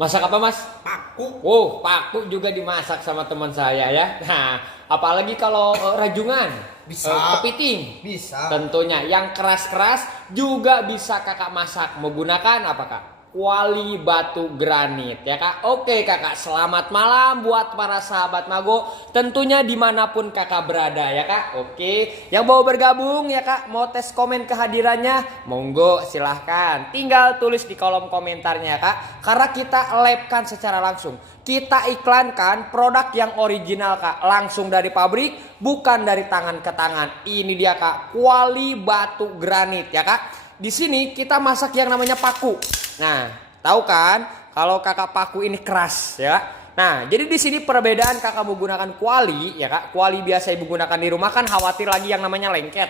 Masak apa mas? Paku. Oh, paku juga dimasak sama teman saya ya. Nah, apalagi kalau rajungan, Bisa. kepiting. Bisa. Tentunya yang keras-keras juga bisa kakak masak menggunakan apa kak? Kuali batu granit ya kak. Oke kakak, selamat malam buat para sahabat Mago. Tentunya dimanapun kakak berada ya kak. Oke, yang mau bergabung ya kak, mau tes komen kehadirannya, monggo silahkan. Tinggal tulis di kolom komentarnya ya kak. Karena kita live-kan secara langsung. Kita iklankan produk yang original kak, langsung dari pabrik, bukan dari tangan ke tangan. Ini dia kak, kuali batu granit ya kak. Di sini kita masak yang namanya paku. Nah, tahu kan kalau kakak paku ini keras ya. Nah, jadi di sini perbedaan kakak menggunakan kuali ya kak. Kuali biasa ibu gunakan di rumah kan khawatir lagi yang namanya lengket,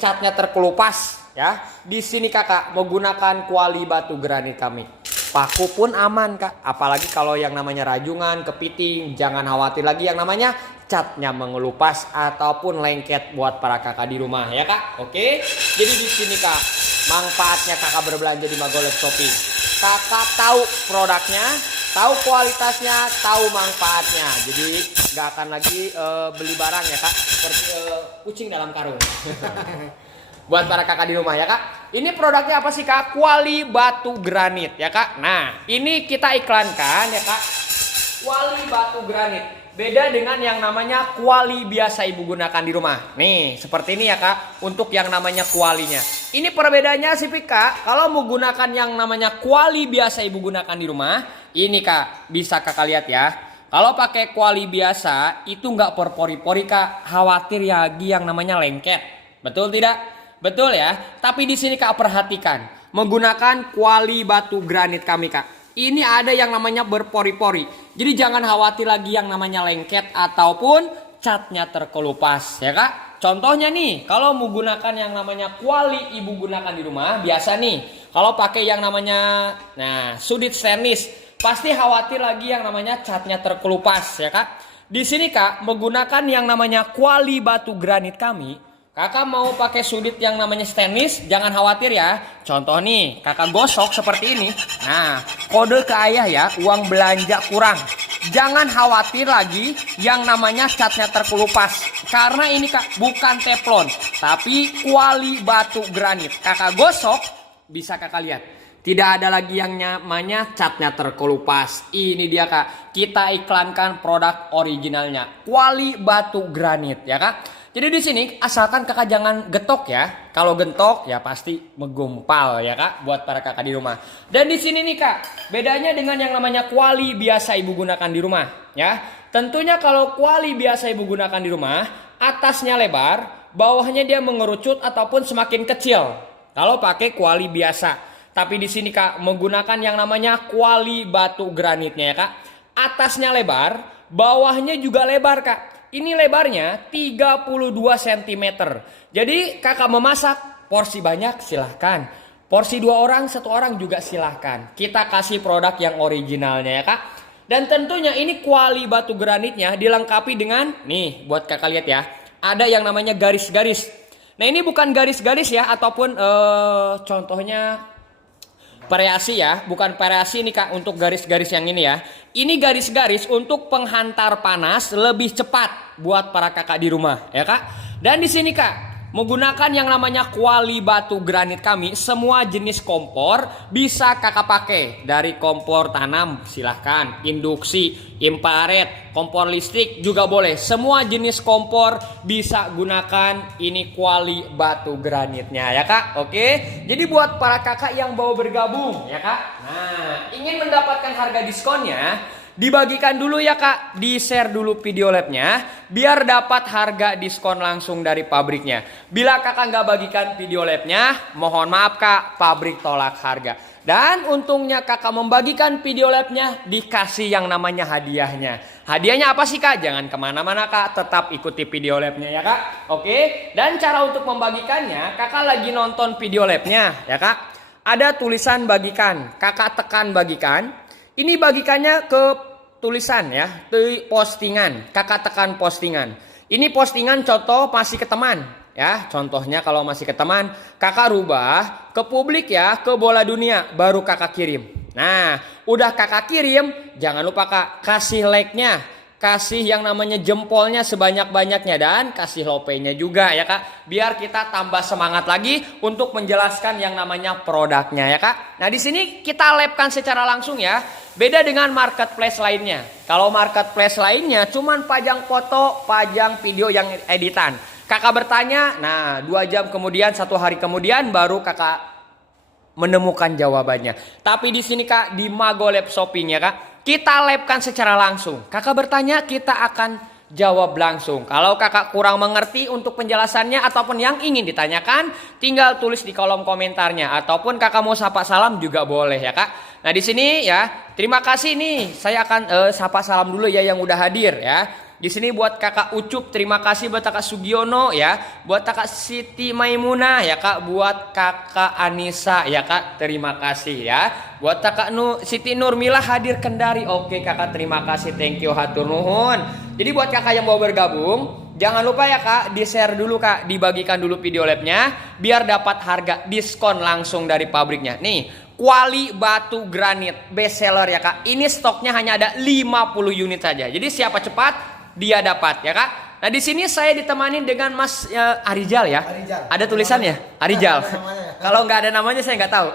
catnya terkelupas ya. Di sini kakak menggunakan kuali batu granit kami. Paku pun aman kak, apalagi kalau yang namanya rajungan, kepiting, jangan khawatir lagi yang namanya catnya mengelupas ataupun lengket buat para kakak di rumah ya kak. Oke, jadi di sini kak manfaatnya kakak berbelanja di Magolek Shopping. Kakak tahu produknya, tahu kualitasnya, tahu manfaatnya. Jadi nggak akan lagi beli barang ya kak seperti kucing dalam karung. Buat para kakak di rumah ya kak. Ini produknya apa sih kak? Kuali batu granit ya kak. Nah ini kita iklankan ya kak. Kuali batu granit. Beda dengan yang namanya kuali biasa ibu gunakan di rumah. Nih seperti ini ya kak. Untuk yang namanya kualinya. Ini perbedaannya sih kak. Kalau menggunakan yang namanya kuali biasa ibu gunakan di rumah. Ini kak bisa kakak lihat ya. Kalau pakai kuali biasa itu nggak berpori-pori kak. Khawatir lagi yang namanya lengket. Betul tidak? Betul ya, tapi di sini kak perhatikan, menggunakan kuali batu granit kami kak. Ini ada yang namanya berpori-pori. Jadi jangan khawatir lagi yang namanya lengket ataupun catnya terkelupas ya kak. Contohnya nih, kalau menggunakan yang namanya kuali ibu gunakan di rumah, biasa nih. Kalau pakai yang namanya, sudut stainless, pasti khawatir lagi yang namanya catnya terkelupas ya kak. Di sini kak menggunakan yang namanya kuali batu granit kami. Kakak mau pakai sudut yang namanya stainless, jangan khawatir ya. Contoh nih, kakak gosok seperti ini. Nah, kode ke ayah ya, uang belanja kurang. Jangan khawatir lagi yang namanya catnya terkelupas. Karena ini kak, bukan teflon, tapi kuali batu granit. Kakak gosok, bisa kakak lihat. Tidak ada lagi yang namanya catnya terkelupas. Ini dia kak, kita iklankan produk originalnya. Kuali batu granit ya kak. Jadi di sini asalkan kakak jangan getok ya. Kalau getok ya pasti menggumpal ya kak buat para kakak di rumah. Dan di sini nih kak, bedanya dengan yang namanya kuali biasa ibu gunakan di rumah ya. Tentunya kalau kuali biasa ibu gunakan di rumah, atasnya lebar, bawahnya dia mengerucut ataupun semakin kecil. Kalau pakai kuali biasa. Tapi di sini kak menggunakan yang namanya kuali batu granitnya ya kak. Atasnya lebar, bawahnya juga lebar kak. Ini lebarnya 32 cm. Jadi kakak memasak porsi banyak silahkan. Porsi 2 orang, 1 orang juga silahkan. Kita kasih produk yang originalnya ya kak. Dan tentunya ini kuali batu granitnya dilengkapi dengan, nih buat kakak lihat ya. Ada yang namanya garis-garis. Nah ini bukan garis-garis ya ataupun contohnya variasi ya, bukan variasi nih kak untuk garis-garis yang ini ya. Ini garis-garis untuk penghantar panas lebih cepat buat para kakak di rumah ya kak. Dan di sini kak menggunakan yang namanya kuali batu granit kami, semua jenis kompor bisa kakak pakai. Dari kompor tanam silahkan, induksi, infrared, kompor listrik juga boleh. Semua jenis kompor bisa gunakan ini kuali batu granitnya ya kak. Oke, jadi buat para kakak yang mau bergabung ya kak, nah ingin mendapatkan harga diskonnya, dibagikan dulu ya kak, di share dulu video labnya biar dapat harga diskon langsung dari pabriknya. Bila kakak nggak bagikan video labnya, mohon maaf kak, pabrik tolak harga. Dan untungnya kakak membagikan video labnya, dikasih yang namanya hadiahnya. Hadiahnya apa sih kak? Jangan kemana-mana kak, tetap ikuti video labnya ya kak. Oke, dan cara untuk membagikannya, kakak lagi nonton video labnya ya kak. Ada tulisan bagikan, kakak tekan bagikan. Ini bagikannya ke tulisan ya, ke postingan. Kakak tekan postingan. Ini postingan contoh masih ke teman ya. Contohnya kalau masih ke teman, kakak rubah ke publik ya, ke bola dunia, baru kakak kirim. Nah, udah kakak kirim, jangan lupa kak kasih like-nya, kasih yang namanya jempolnya sebanyak-banyaknya dan kasih lopenya juga ya kak, biar kita tambah semangat lagi untuk menjelaskan yang namanya produknya ya kak. Nah di sini kita labkan secara langsung ya, beda dengan marketplace lainnya. Kalau marketplace lainnya cuman pajang foto, pajang video yang editan. Kakak bertanya, nah 2 jam kemudian, 1 hari kemudian baru kakak menemukan jawabannya. Tapi di sini kak, di Mago Lab Shopping ya kak, kita labkan secara langsung. Kakak bertanya, kita akan jawab langsung. Kalau kakak kurang mengerti untuk penjelasannya ataupun yang ingin ditanyakan, tinggal tulis di kolom komentarnya. Ataupun kakak mau sapa salam juga boleh ya kak. Nah di sini ya, terima kasih nih. Saya akan sapa salam dulu ya yang udah hadir ya. Di sini buat kakak Ucup, terima kasih buat kakak Sugiono ya, buat kakak Siti Maimunah ya kak, buat kakak Anissa ya kak, terima kasih ya, buat kakak Siti Nurmilah hadir Kendari, oke kakak terima kasih, thank you hatur nuhun. Jadi buat kakak yang mau bergabung, jangan lupa ya kak, di share dulu kak, dibagikan dulu video labnya, biar dapat harga diskon langsung dari pabriknya. Nih, kuali batu granit best seller ya kak, ini stoknya hanya ada 50 unit saja, jadi siapa cepat dia dapat ya kak. Nah di sini saya ditemani dengan Mas Arijal ya. Arijal. Ada tulisannya Arijal. Kalau nggak ada namanya saya nggak tahu.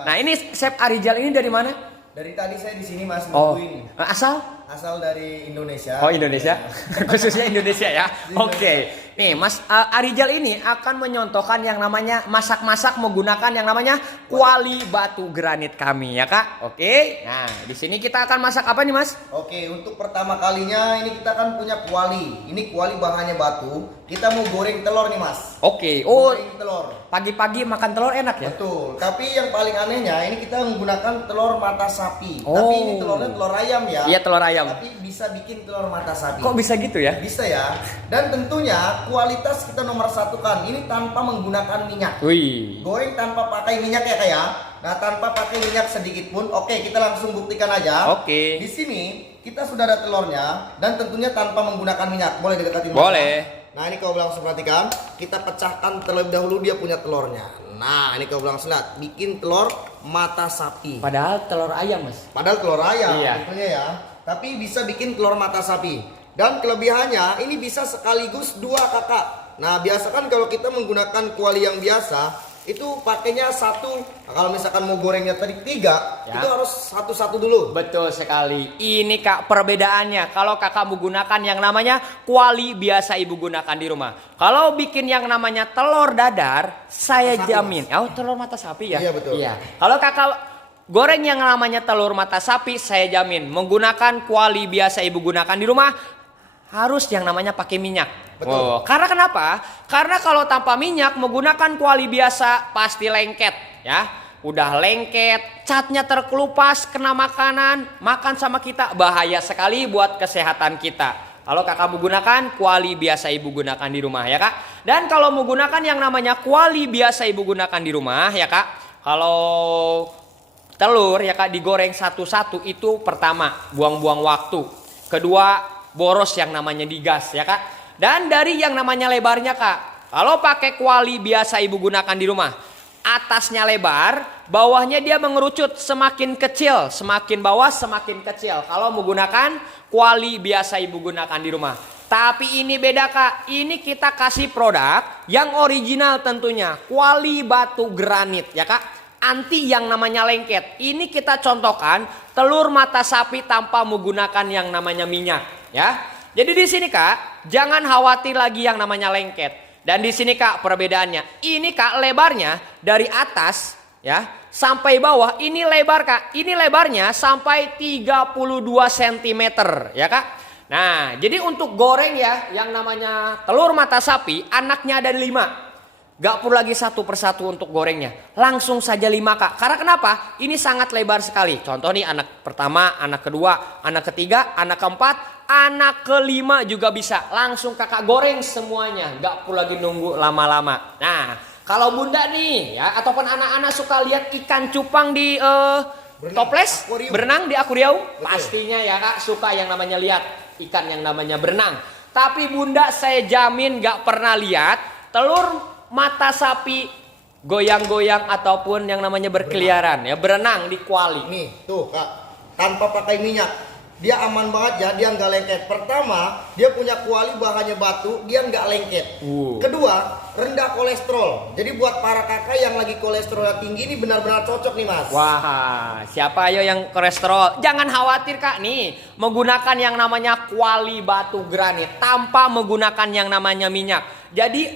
Nah ini Chef Arijal ini dari mana? Dari tadi saya di sini Mas Oh, nungguin. Asal dari Indonesia. Oh Indonesia, khususnya Indonesia ya. Oke, nih Mas Arijal ini akan menyontohkan yang namanya masak-masak menggunakan yang namanya kuali batu granit kami ya kak. Oke, nah di sini kita akan masak apa nih Mas? Oke, untuk pertama kalinya ini kita kan punya kuali. Ini kuali bahannya batu. Kita mau goreng telur nih Mas. Oke, oh goreng telur. Pagi-pagi makan telur enak ya? Betul. Tapi yang paling anehnya ini kita menggunakan telur mata sapi. Oh. Tapi ini telurnya telur ayam ya. Iya telur ayam. Tapi bisa bikin telur mata sapi. Kok bisa gitu ya? Bisa ya. Dan tentunya kualitas kita nomor 1 kan. Ini tanpa menggunakan minyak. Wih. Goreng tanpa pakai minyak ya kayak. Nah tanpa pakai minyak sedikit pun. Oke, kita langsung buktikan aja. Oke. Di sini kita sudah ada telurnya dan tentunya tanpa menggunakan minyak. Boleh didekatin? Boleh. Nah ini kau langsung perhatikan. Kita pecahkan terlebih dahulu dia punya telurnya. Nah ini kau langsung lihat. Bikin telur mata sapi. Padahal telur ayam Mas. Padahal telur ayam. Iya. Tentunya ya. Tapi bisa bikin telur mata sapi. Dan kelebihannya ini bisa sekaligus 2 kakak. Nah biasa kan kalau kita menggunakan kuali yang biasa itu pakainya 1. Kalau misalkan mau gorengnya tadi 3 ya. Itu harus satu-satu dulu. Betul sekali. Ini kak perbedaannya. Kalau kakak menggunakan yang namanya kuali biasa ibu gunakan di rumah. Kalau bikin yang namanya telur dadar, saya sapi, jamin. Oh telur mata sapi ya? Iya betul. Iya. Kalau kakak goreng yang namanya telur mata sapi, saya jamin menggunakan kuali biasa ibu gunakan di rumah harus yang namanya pakai minyak. Betul. Oh, karena kenapa? Karena kalau tanpa minyak menggunakan kuali biasa pasti lengket ya. Udah lengket, catnya terkelupas, kena makanan, makan sama kita bahaya sekali buat kesehatan kita. Kalau kakak menggunakan kuali biasa ibu gunakan di rumah ya kak. Dan kalau menggunakan yang namanya kuali biasa ibu gunakan di rumah ya kak. Kalau telur ya kak digoreng satu-satu itu pertama buang-buang waktu. Kedua boros yang namanya digas ya kak. Dan dari yang namanya lebarnya kak, kalau pakai kuali biasa ibu gunakan di rumah, atasnya lebar, bawahnya dia mengerucut semakin kecil, semakin bawah semakin kecil. Kalau menggunakan kuali biasa ibu gunakan di rumah. Tapi ini beda kak, ini kita kasih produk yang original tentunya, kuali batu granit ya kak. Anti yang namanya lengket. Ini kita contohkan telur mata sapi tanpa menggunakan yang namanya minyak ya. Jadi di sini kak, jangan khawatir lagi yang namanya lengket. Dan di sini kak perbedaannya, ini kak lebarnya dari atas ya sampai bawah ini lebar kak. Ini lebarnya sampai 32 cm ya kak. Nah jadi untuk goreng ya yang namanya telur mata sapi anaknya ada 5. Gak perlu lagi satu persatu untuk gorengnya. Langsung saja 5 kak. Karena kenapa? Ini sangat lebar sekali. Contoh nih anak pertama, anak kedua, anak ketiga, anak keempat, anak kelima juga bisa. Langsung kakak goreng semuanya. Gak perlu lagi nunggu lama-lama. Nah kalau bunda nih ya ataupun anak-anak suka lihat ikan cupang di toples, berenang di akuarium. Pastinya ya kak suka yang namanya lihat ikan yang namanya berenang. Tapi bunda saya jamin gak pernah lihat telur mata sapi goyang-goyang ataupun yang namanya berkeliaran ya, berenang di kuali. Nih, tuh Kak, tanpa pakai minyak. Dia aman banget ya, dia nggak lengket. Pertama, dia punya kuali bahannya batu, dia nggak lengket. Kedua, rendah kolesterol. Jadi buat para kakak yang lagi kolesterol tinggi ini benar-benar cocok nih Mas. Wah, siapa ayo yang kolesterol? Jangan khawatir Kak nih, menggunakan yang namanya kuali batu granit tanpa menggunakan yang namanya minyak. Jadi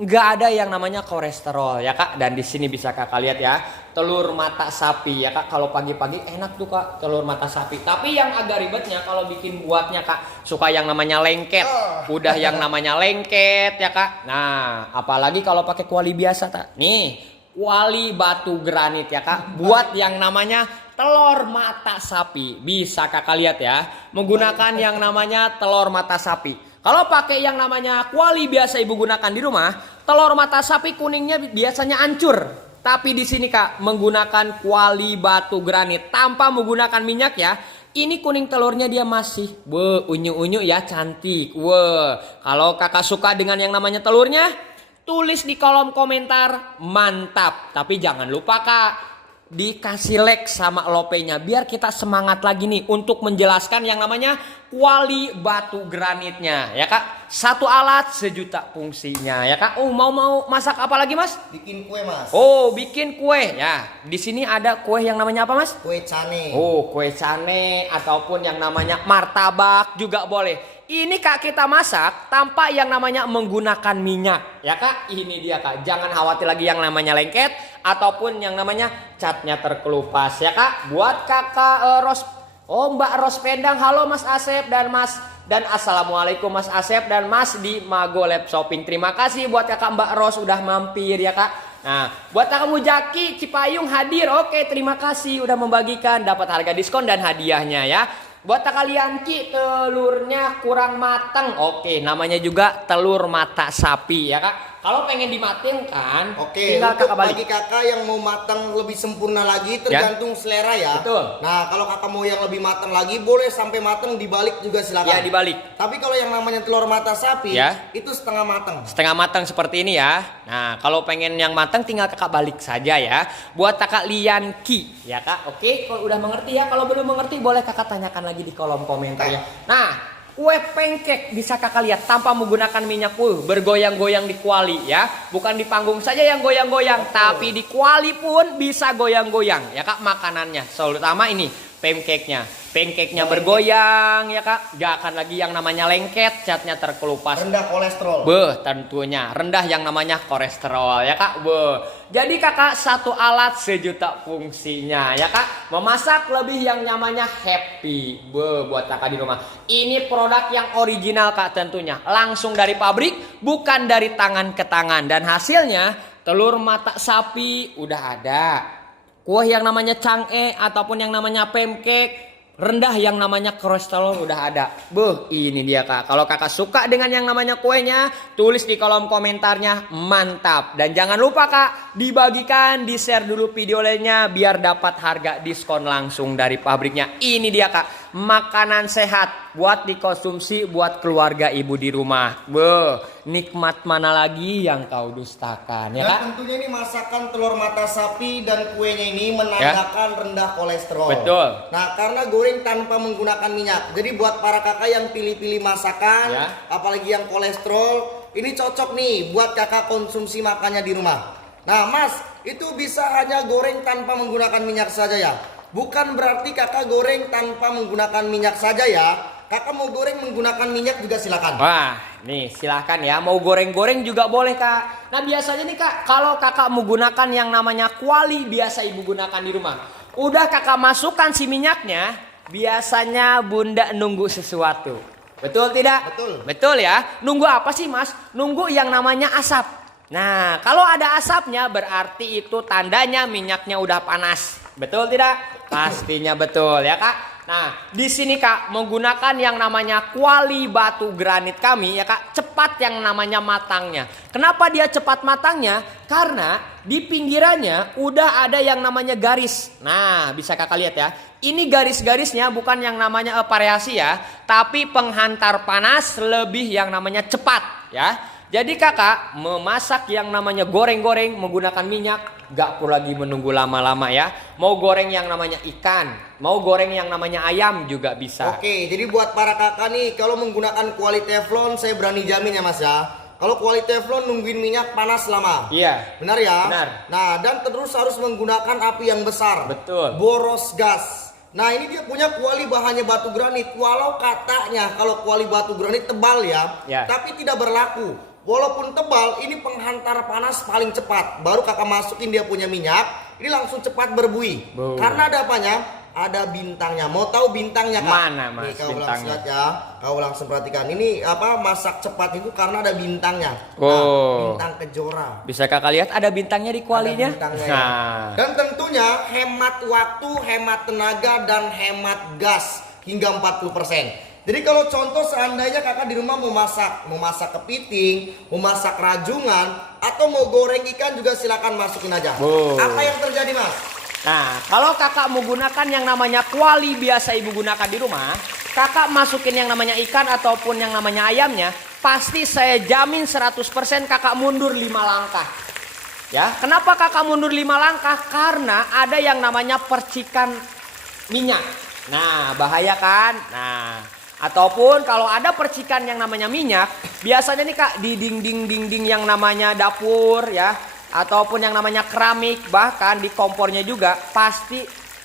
nggak ada yang namanya kolesterol ya Kak. Dan di sini bisa Kakak lihat ya, telur mata sapi ya Kak. Kalau pagi-pagi enak tuh Kak, telur mata sapi. Tapi yang agak ribetnya kalau bikin buatnya Kak, suka yang namanya lengket. Udah yang namanya lengket ya Kak. Nah, apalagi kalau pakai kuali biasa Kak. Nih, kuali batu granit ya Kak. Buat yang namanya telur mata sapi. Bisa Kakak lihat ya, menggunakan yang namanya telur mata sapi. Kalau pakai yang namanya kuali biasa ibu gunakan di rumah, telur mata sapi kuningnya biasanya hancur. Tapi di sini Kak, menggunakan kuali batu granit tanpa menggunakan minyak ya. Ini kuning telurnya dia masih unyu-unyu ya, cantik. Kalau Kakak suka dengan yang namanya telurnya, tulis di kolom komentar mantap. Tapi jangan lupa Kak, dikasih like sama lopenya biar kita semangat lagi nih untuk menjelaskan yang namanya kuali batu granitnya ya Kak. Satu alat sejuta fungsinya ya Kak. Oh, mau masak apa lagi Mas? Bikin kue Mas. Oh, bikin kue ya. Di sini ada kue yang namanya apa Mas? Kue cane. Oh, kue cane ataupun yang namanya martabak juga boleh. Ini Kak kita masak tanpa yang namanya menggunakan minyak ya Kak. Ini dia Kak, jangan khawatir lagi yang namanya lengket ataupun yang namanya catnya terkelupas ya Kak. Buat Kakak Mbak Ros Pendang, halo Mas Asep dan Mas, dan assalamualaikum Mas Asep dan Mas di Mago Lab Shopping. Terima kasih buat Kakak Mbak Ros udah mampir ya Kak. Nah, buat Kakak Mujaki Cipayung hadir. Oke, terima kasih udah membagikan, dapat harga diskon dan hadiahnya ya. Buat kalian Ki, telurnya kurang matang. Oke, namanya juga telur mata sapi ya Kak. Kalau pengen dimatangkan, oke, tinggal untuk Kakak balik. bagi kakak yang mau matang lebih sempurna lagi tergantung selera ya. Betul. Nah, kalau kakak mau yang lebih matang lagi boleh sampai matang dibalik juga silakan. Ya, dibalik. Tapi kalau yang namanya telur mata sapi Ya, itu setengah matang. setengah matang seperti ini ya. Nah, kalau pengen yang matang tinggal Kakak balik saja ya. Buat Kakak Lianki ya Kak. Oke, kalau udah mengerti ya. Kalau belum mengerti boleh Kakak tanyakan lagi di kolom komentar ya. Nah, kue pancake bisa Kakak lihat tanpa menggunakan minyak bergoyang-goyang di kuali ya. Bukan di panggung saja yang goyang-goyang, tapi di kuali pun bisa goyang-goyang ya Kak makanannya. Terutama ini pancake-nya. Pancake-nya bergoyang ya Kak. Gak akan lagi yang namanya lengket, catnya terkelupas. Rendah kolesterol. Tentunya rendah yang namanya kolesterol ya Kak. Jadi Kakak satu alat sejuta fungsinya ya Kak. Memasak lebih yang namanya happy. Buat Kakak di rumah. Ini produk yang original Kak tentunya. Langsung dari pabrik, bukan dari tangan ke tangan. Dan hasilnya telur mata sapi udah ada. Kue yang namanya cange ataupun yang namanya pancake, rendah yang namanya kolesterol udah ada. Ini dia Kak. Kalau Kakak suka dengan yang namanya kuenya, tulis di kolom komentarnya mantap. Dan jangan lupa Kak, dibagikan, di-share dulu videonya biar dapat harga diskon langsung dari pabriknya. Ini dia Kak, makanan sehat buat dikonsumsi buat keluarga ibu di rumah. Nikmat mana lagi yang kau dustakan ya Kak? Dan tentunya ini masakan telur mata sapi dan kuenya ini menandakan rendah kolesterol. Betul. Nah, karena goreng tanpa menggunakan minyak. Jadi buat para kakak yang pilih-pilih masakan, apalagi yang kolesterol, ini cocok nih buat kakak konsumsi makannya di rumah. Nah, Mas, itu bisa hanya goreng tanpa menggunakan minyak saja ya. Bukan berarti kakak goreng tanpa menggunakan minyak saja ya. Kakak mau goreng menggunakan minyak juga silakan. Wah, nih silakan ya. Mau goreng-goreng juga boleh Kak. Nah biasanya nih Kak, kalau Kakak menggunakan yang namanya kuali biasa ibu gunakan di rumah, udah Kakak masukkan si minyaknya, biasanya Bunda nunggu sesuatu. Betul tidak? Betul. Betul ya. Nunggu apa sih Mas? Nunggu yang namanya asap. Nah kalau ada asapnya berarti itu tandanya minyaknya udah panas. Betul tidak? Pastinya betul ya Kak. Nah, di sini Kak menggunakan yang namanya kuali batu granit kami ya Kak, cepat yang namanya matangnya. Kenapa dia cepat matangnya? Karena di pinggirannya udah ada yang namanya garis. Nah, bisa Kakak lihat ya. Ini garis-garisnya bukan yang namanya variasi ya, tapi penghantar panas lebih yang namanya cepat ya. Jadi kakak memasak yang namanya goreng-goreng menggunakan minyak, gak perlu lagi menunggu lama-lama ya. Mau goreng yang namanya ikan, mau goreng yang namanya ayam juga bisa. Oke, jadi buat para kakak nih, kalau menggunakan kuali teflon, saya berani jamin ya mas ya. Kalau kuali teflon nungguin minyak panas lama. Iya. Benar ya? Benar. Nah, dan terus harus menggunakan api yang besar. Betul. Boros gas. Nah, ini dia punya kuali bahannya batu granit. Walau katanya kalau kuali batu granit tebal ya, tapi tidak berlaku. Walaupun tebal, ini penghantar panas paling cepat. Baru kakak masukin dia punya minyak, ini langsung cepat berbuih. Karena ada apanya? Ada bintangnya. Mau tahu bintangnya kak? Mana mas nih, kau bintangnya? langsung lihat ya. Kau langsung perhatikan. Ini apa masak cepat itu karena ada bintangnya. Oh. Nah, bintang kejora. Bisa kakak lihat ada bintangnya di kualinya? Ada bintangnya, ya. Dan tentunya hemat waktu, hemat tenaga, dan hemat gas hingga 40%. Jadi kalau contoh seandainya kakak di rumah mau masak kepiting, mau masak rajungan, atau mau goreng ikan juga silakan masukin aja. Apa yang terjadi mas? Nah, kalau kakak mau gunakan yang namanya kuali biasa ibu gunakan di rumah, kakak masukin yang namanya ikan ataupun yang namanya ayamnya, pasti saya jamin 100% kakak mundur 5 langkah. Ya, kenapa kakak mundur 5 langkah? Karena ada yang namanya percikan minyak. Nah, bahaya kan? Nah, ataupun kalau ada percikan yang namanya minyak, biasanya nih kak di dinding-dinding yang namanya dapur ya, ataupun yang namanya keramik, bahkan di kompornya juga pasti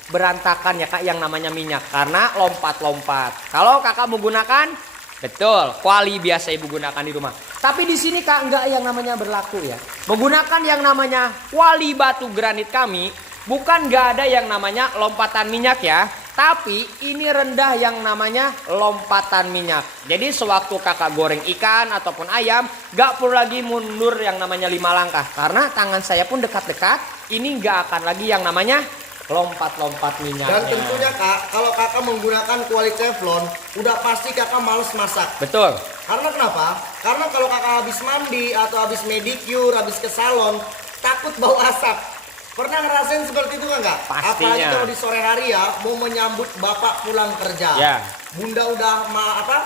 berantakan ya kak yang namanya minyak karena lompat-lompat. Kalau kakak mau gunakan, betul, kuali biasa ibu gunakan di rumah. Tapi di sini kak enggak yang namanya berlaku ya. Menggunakan yang namanya kuali batu granit kami, bukan enggak ada yang namanya lompatan minyak ya. Tapi ini rendah yang namanya lompatan minyak. Jadi sewaktu kakak goreng ikan ataupun ayam, gak perlu lagi mundur yang namanya 5 langkah. Karena tangan saya pun dekat-dekat, ini gak akan lagi yang namanya lompat-lompat minyaknya. Dan tentunya kak, kalau kakak menggunakan kuali teflon, udah pasti kakak males masak. Betul. Karena kenapa? Karena kalau kakak habis mandi atau habis medicure, habis ke salon, takut bau asap. Pernah ngerasain seperti itu nggak? Pastinya. Apalagi kalau di sore hari ya, mau menyambut bapak pulang kerja. Ya. Bunda udah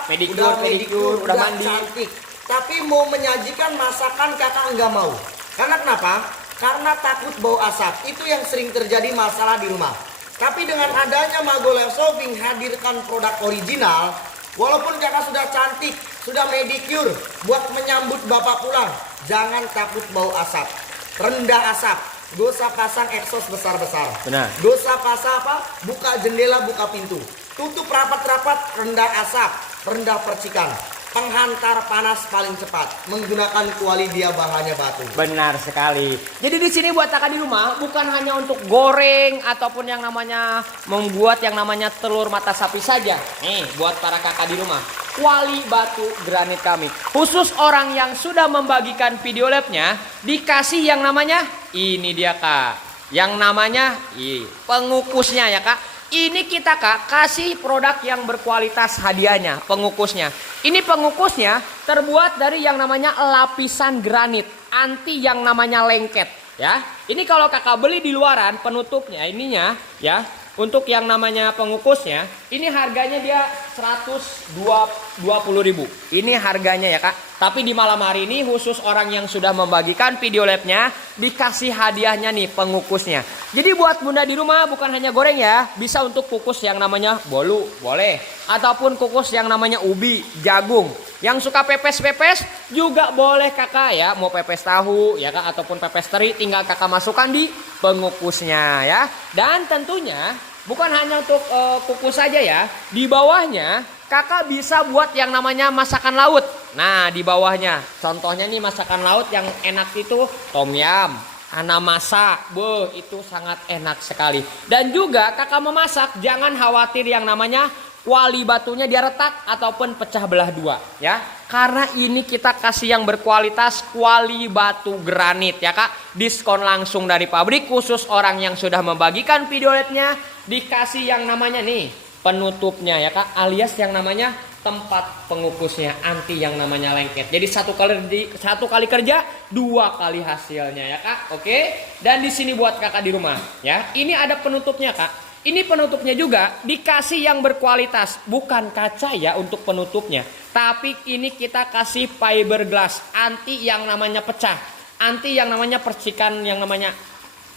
pedicure, udah mandi. Cantik. Tapi mau menyajikan masakan kakak nggak mau. Karena kenapa? Karena takut bau asap. Itu yang sering terjadi masalah di rumah. Tapi dengan adanya Magolef Solving hadirkan produk original, walaupun kakak sudah cantik, sudah medicure, buat menyambut bapak pulang, jangan takut bau asap. Rendah asap. Dosa pasang exhaust besar-besar. Benar. Dosa pasang apa? Buka jendela, buka pintu. Tutup rapat-rapat, rendah asap, rendah percikan. Penghantar panas paling cepat menggunakan kuali dia bahannya batu. Benar sekali. Jadi di sini buat kakak di rumah bukan hanya untuk goreng ataupun yang namanya membuat yang namanya telur mata sapi saja. Nih buat para kakak di rumah, kuali batu granit kami. Khusus orang yang sudah membagikan video labnya dikasih yang namanya ini dia kak. Yang namanya pengukusnya ya kak. Ini kita kak kasih produk yang berkualitas hadiahnya, pengukusnya. Ini pengukusnya terbuat dari yang namanya lapisan granit, anti yang namanya lengket ya. Ini kalau kakak beli di luaran penutupnya ininya ya. Untuk yang namanya pengukusnya, ini harganya dia 120.000. Ini harganya ya kak. Tapi di malam hari ini khusus orang yang sudah membagikan video labnya dikasih hadiahnya nih pengukusnya. Jadi buat bunda di rumah bukan hanya goreng ya, bisa untuk kukus yang namanya bolu boleh, ataupun kukus yang namanya ubi, jagung. Yang suka pepes-pepes juga boleh kakak ya, mau pepes tahu ya kak ataupun pepes teri tinggal kakak masukkan di pengukusnya ya. Dan tentunya bukan hanya untuk kukus saja ya, di bawahnya kakak bisa buat yang namanya masakan laut. Nah di bawahnya contohnya nih masakan laut yang enak itu tom yum, anamasa, itu sangat enak sekali. Dan juga kakak memasak jangan khawatir yang namanya kuali batunya dia retak ataupun pecah belah dua ya. Karena ini kita kasih yang berkualitas kuali batu granit ya kak. Diskon langsung dari pabrik khusus orang yang sudah membagikan video labnya dikasih yang namanya nih penutupnya ya kak, alias yang namanya tempat pengukusnya anti yang namanya lengket. Jadi satu kali kerja 2 kali hasilnya ya kak. Oke. Dan di sini buat kakak di rumah ya. Ini ada penutupnya kak. ini penutupnya juga dikasih yang berkualitas, bukan kaca ya untuk penutupnya. Tapi ini kita kasih fiberglass, anti yang namanya pecah, anti yang namanya percikan yang namanya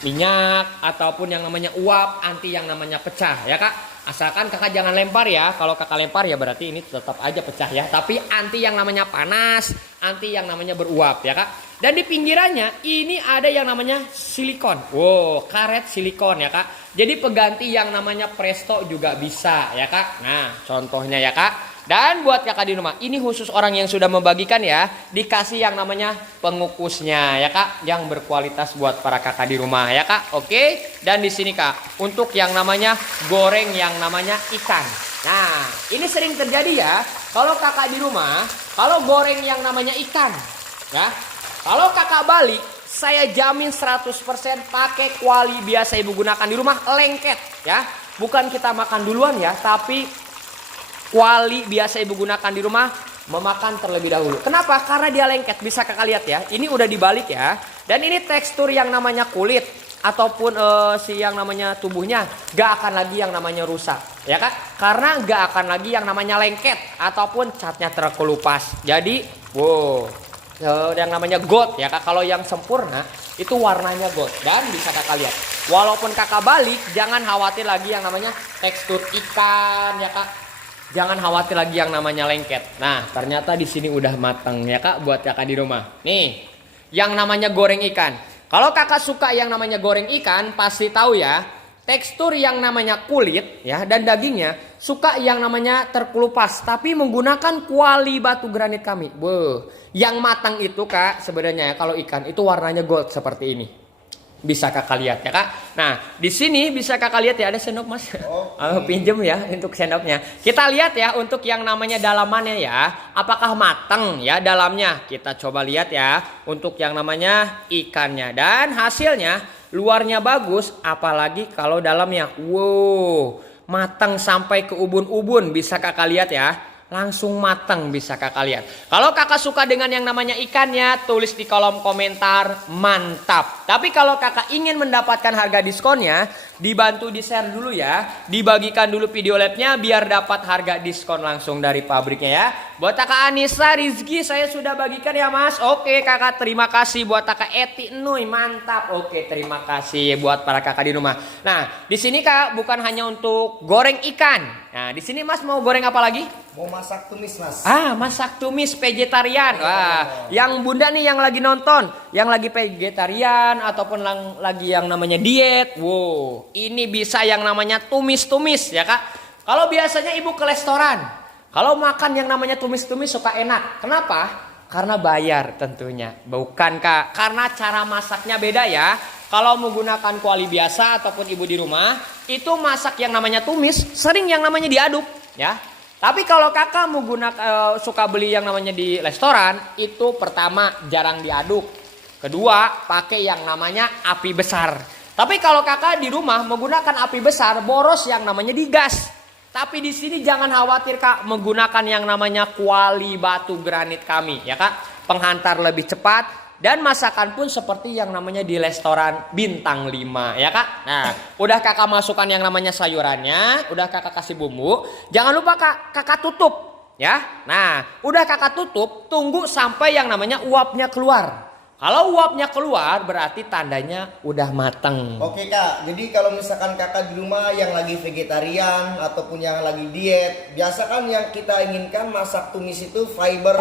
minyak ataupun yang namanya uap, anti yang namanya pecah ya kak. Asalkan kakak jangan lempar ya. Kalau kakak lempar ya berarti ini tetap aja pecah ya. Tapi anti yang namanya panas, anti yang namanya beruap ya kak. Dan di pinggirannya ini ada yang namanya silikon. Wow, karet silikon ya kak. Jadi pengganti yang namanya Presto juga bisa ya kak. Nah contohnya ya kak. Dan buat kakak di rumah, ini khusus orang yang sudah membagikan ya, dikasih yang namanya pengukusnya ya kak, yang berkualitas buat para kakak di rumah ya kak. Oke. Dan di sini kak, untuk yang namanya goreng yang namanya ikan. Nah, ini sering terjadi ya, kalau kakak di rumah, kalau goreng yang namanya ikan, ya, kalau kakak balik, saya jamin 100% pakai kuali biasa ibu gunakan di rumah, lengket ya. Bukan kita makan duluan ya, tapi kuali biasa ibu gunakan di rumah memakan terlebih dahulu. Kenapa? Karena dia lengket. Bisa kakak lihat ya. Ini udah dibalik ya. Dan ini tekstur yang namanya kulit ataupun si yang namanya tubuhnya gak akan lagi yang namanya rusak, ya kak? Karena gak akan lagi yang namanya lengket ataupun catnya terkelupas. Jadi, wow, yang namanya gold ya kak. Kalau yang sempurna itu warnanya gold dan bisa kakak lihat. Walaupun kakak balik, jangan khawatir lagi yang namanya tekstur ikan ya kak. Jangan khawatir lagi yang namanya lengket. Nah, ternyata di sini udah matang ya kak buat kakak di rumah. Nih, yang namanya goreng ikan. Kalau kakak suka yang namanya goreng ikan, pasti tahu ya, tekstur yang namanya kulit ya dan dagingnya suka yang namanya terkelupas, tapi menggunakan kuali batu granit kami. Yang matang itu kak sebenarnya ya, kalau ikan itu warnanya gold seperti ini. Bisa kakak lihat ya kak. Nah di sini bisa kakak lihat ya, ada sendok mas. Pinjem ya untuk sendoknya. Kita lihat ya untuk yang namanya dalamannya ya, apakah matang ya dalamnya. Kita coba lihat ya untuk yang namanya ikannya. Dan hasilnya luarnya bagus, apalagi kalau dalamnya. Wow, matang sampai ke ubun-ubun, bisa kakak lihat ya. Langsung matang bisa kakak lihat. Kalau kakak suka dengan yang namanya ikannya, tulis di kolom komentar mantap. Tapi kalau kakak ingin mendapatkan harga diskonnya, dibantu di share dulu ya, dibagikan dulu video labnya biar dapat harga diskon langsung dari pabriknya ya. Buat kakak Anissa Rizky saya sudah bagikan ya mas. Oke kakak, terima kasih. Buat kakak Eti Nui, mantap. Oke, terima kasih buat para kakak di rumah. Nah di sini kak bukan hanya untuk goreng ikan. Nah di sini mas mau goreng apa lagi? Mau masak tumis mas. Masak tumis vegetarian. Wah, yang bunda nih yang lagi nonton, yang lagi vegetarian ataupun lagi yang namanya diet. Wow, ini bisa yang namanya tumis-tumis ya kak. Kalau biasanya ibu ke restoran, kalau makan yang namanya tumis-tumis suka enak. Kenapa? Karena bayar tentunya. Bukan kak, karena cara masaknya beda ya. Kalau menggunakan kuali biasa ataupun ibu di rumah, itu masak yang namanya tumis, sering yang namanya diaduk ya. Tapi kalau kakak menggunakan suka beli yang namanya di restoran, itu pertama jarang diaduk. Kedua, pakai yang namanya api besar. Tapi kalau kakak di rumah menggunakan api besar, boros yang namanya digas. Tapi di sini jangan khawatir kak, menggunakan yang namanya kuali batu granit kami ya kak. Penghantar lebih cepat. Dan masakan pun seperti yang namanya di restoran bintang 5 ya kak. Nah udah kakak masukkan yang namanya sayurannya, udah kakak kasih bumbu. Jangan lupa kakak tutup ya. Nah udah kakak tutup, tunggu sampai yang namanya uapnya keluar. Kalau uapnya keluar berarti tandanya udah mateng. Oke kak, jadi kalau misalkan kakak di rumah yang lagi vegetarian ataupun yang lagi diet, biasa kan yang kita inginkan masak tumis itu fiber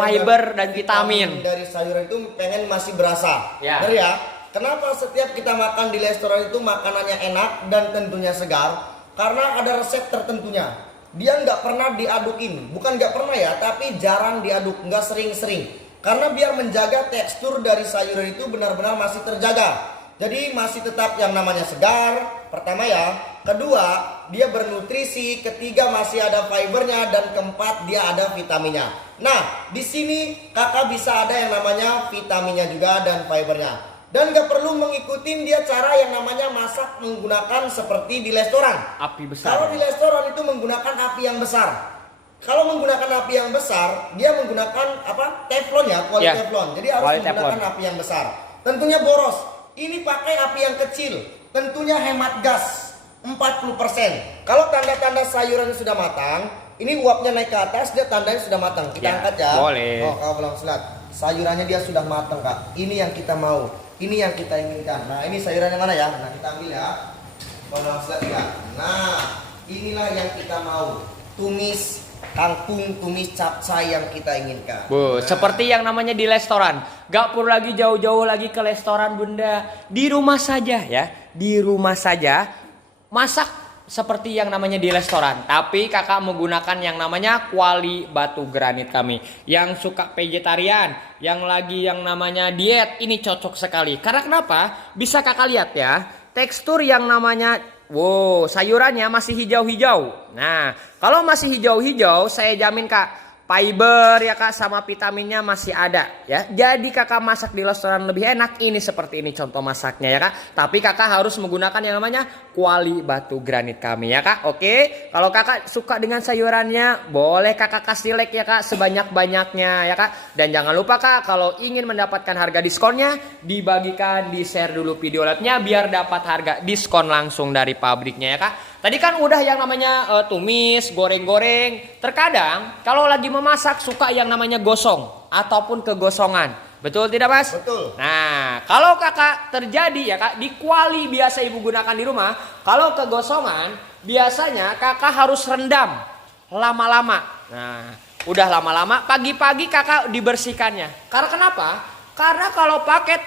dan vitamin dari sayuran itu pengen masih berasa. Ya. Benar ya? Kenapa setiap kita makan di restoran itu makanannya enak dan tentunya segar? Karena ada resep tertentunya. Dia nggak pernah diadukin, bukan nggak pernah ya, tapi jarang diaduk, nggak sering-sering. Karena biar menjaga tekstur dari sayuran itu benar-benar masih terjaga. Jadi masih tetap yang namanya segar, pertama ya. Kedua, dia bernutrisi. Ketiga, masih ada fibernya. Dan keempat, dia ada vitaminnya. Nah, di sini kakak bisa ada yang namanya vitaminnya juga dan fibernya. Dan gak perlu mengikuti dia cara yang namanya masak menggunakan seperti di restoran. Api besar. Kalau di restoran itu menggunakan api yang besar. Kalau menggunakan api yang besar, dia menggunakan apa? Teflon ya, kuali teflon. Jadi harus menggunakan api yang besar. Tentunya boros. Ini pakai api yang kecil. Tentunya hemat gas. 40%. Kalau tanda-tanda sayurannya sudah matang, ini uapnya naik ke atas, dia tandanya sudah matang. Kita Ya, angkat ya. boleh. Oh, kalau langsung lihat. Sayurannya dia sudah matang, Kak. Ini yang kita mau. Ini yang kita inginkan. Nah, ini sayurannya mana ya? Nah, kita ambil ya. Kalau langsung lihat ya. Nah, inilah yang kita mau. Tumis kangkung, tumis capcay yang kita inginkan. Bu, seperti yang namanya di restoran. Gak perlu lagi jauh-jauh lagi ke restoran bunda. Di rumah saja ya. Di rumah saja. Masak seperti yang namanya di restoran. Tapi kakak menggunakan yang namanya kuali batu granit kami. Yang suka vegetarian. Yang lagi yang namanya diet. Ini cocok sekali. Karena kenapa? Bisa kakak lihat ya. Tekstur yang namanya... Wow, sayurannya masih hijau-hijau. Nah, kalau masih hijau-hijau, saya jamin kak, fiber ya kak, sama vitaminnya masih ada ya. Jadi kakak masak di restoran lebih enak. Ini seperti ini contoh masaknya ya kak. Tapi kakak harus menggunakan yang namanya kuali batu granit kami ya kak. Oke, kalau kakak suka dengan sayurannya, boleh kakak kasih like ya kak sebanyak-banyaknya ya kak. Dan jangan lupa kak, kalau ingin mendapatkan harga diskonnya, dibagikan, di share dulu video labnya biar dapat harga diskon langsung dari pabriknya ya kak. Tadi kan udah yang namanya tumis, goreng-goreng. Terkadang kalau lagi memasak suka yang namanya gosong ataupun kegosongan. Betul tidak mas? Betul. Nah, kalau kakak terjadi ya kak, di kuali biasa ibu gunakan di rumah, kalau kegosongan biasanya kakak harus rendam lama-lama. Nah, udah lama-lama pagi-pagi kakak dibersihkannya. Karena kenapa? Karena kalau paket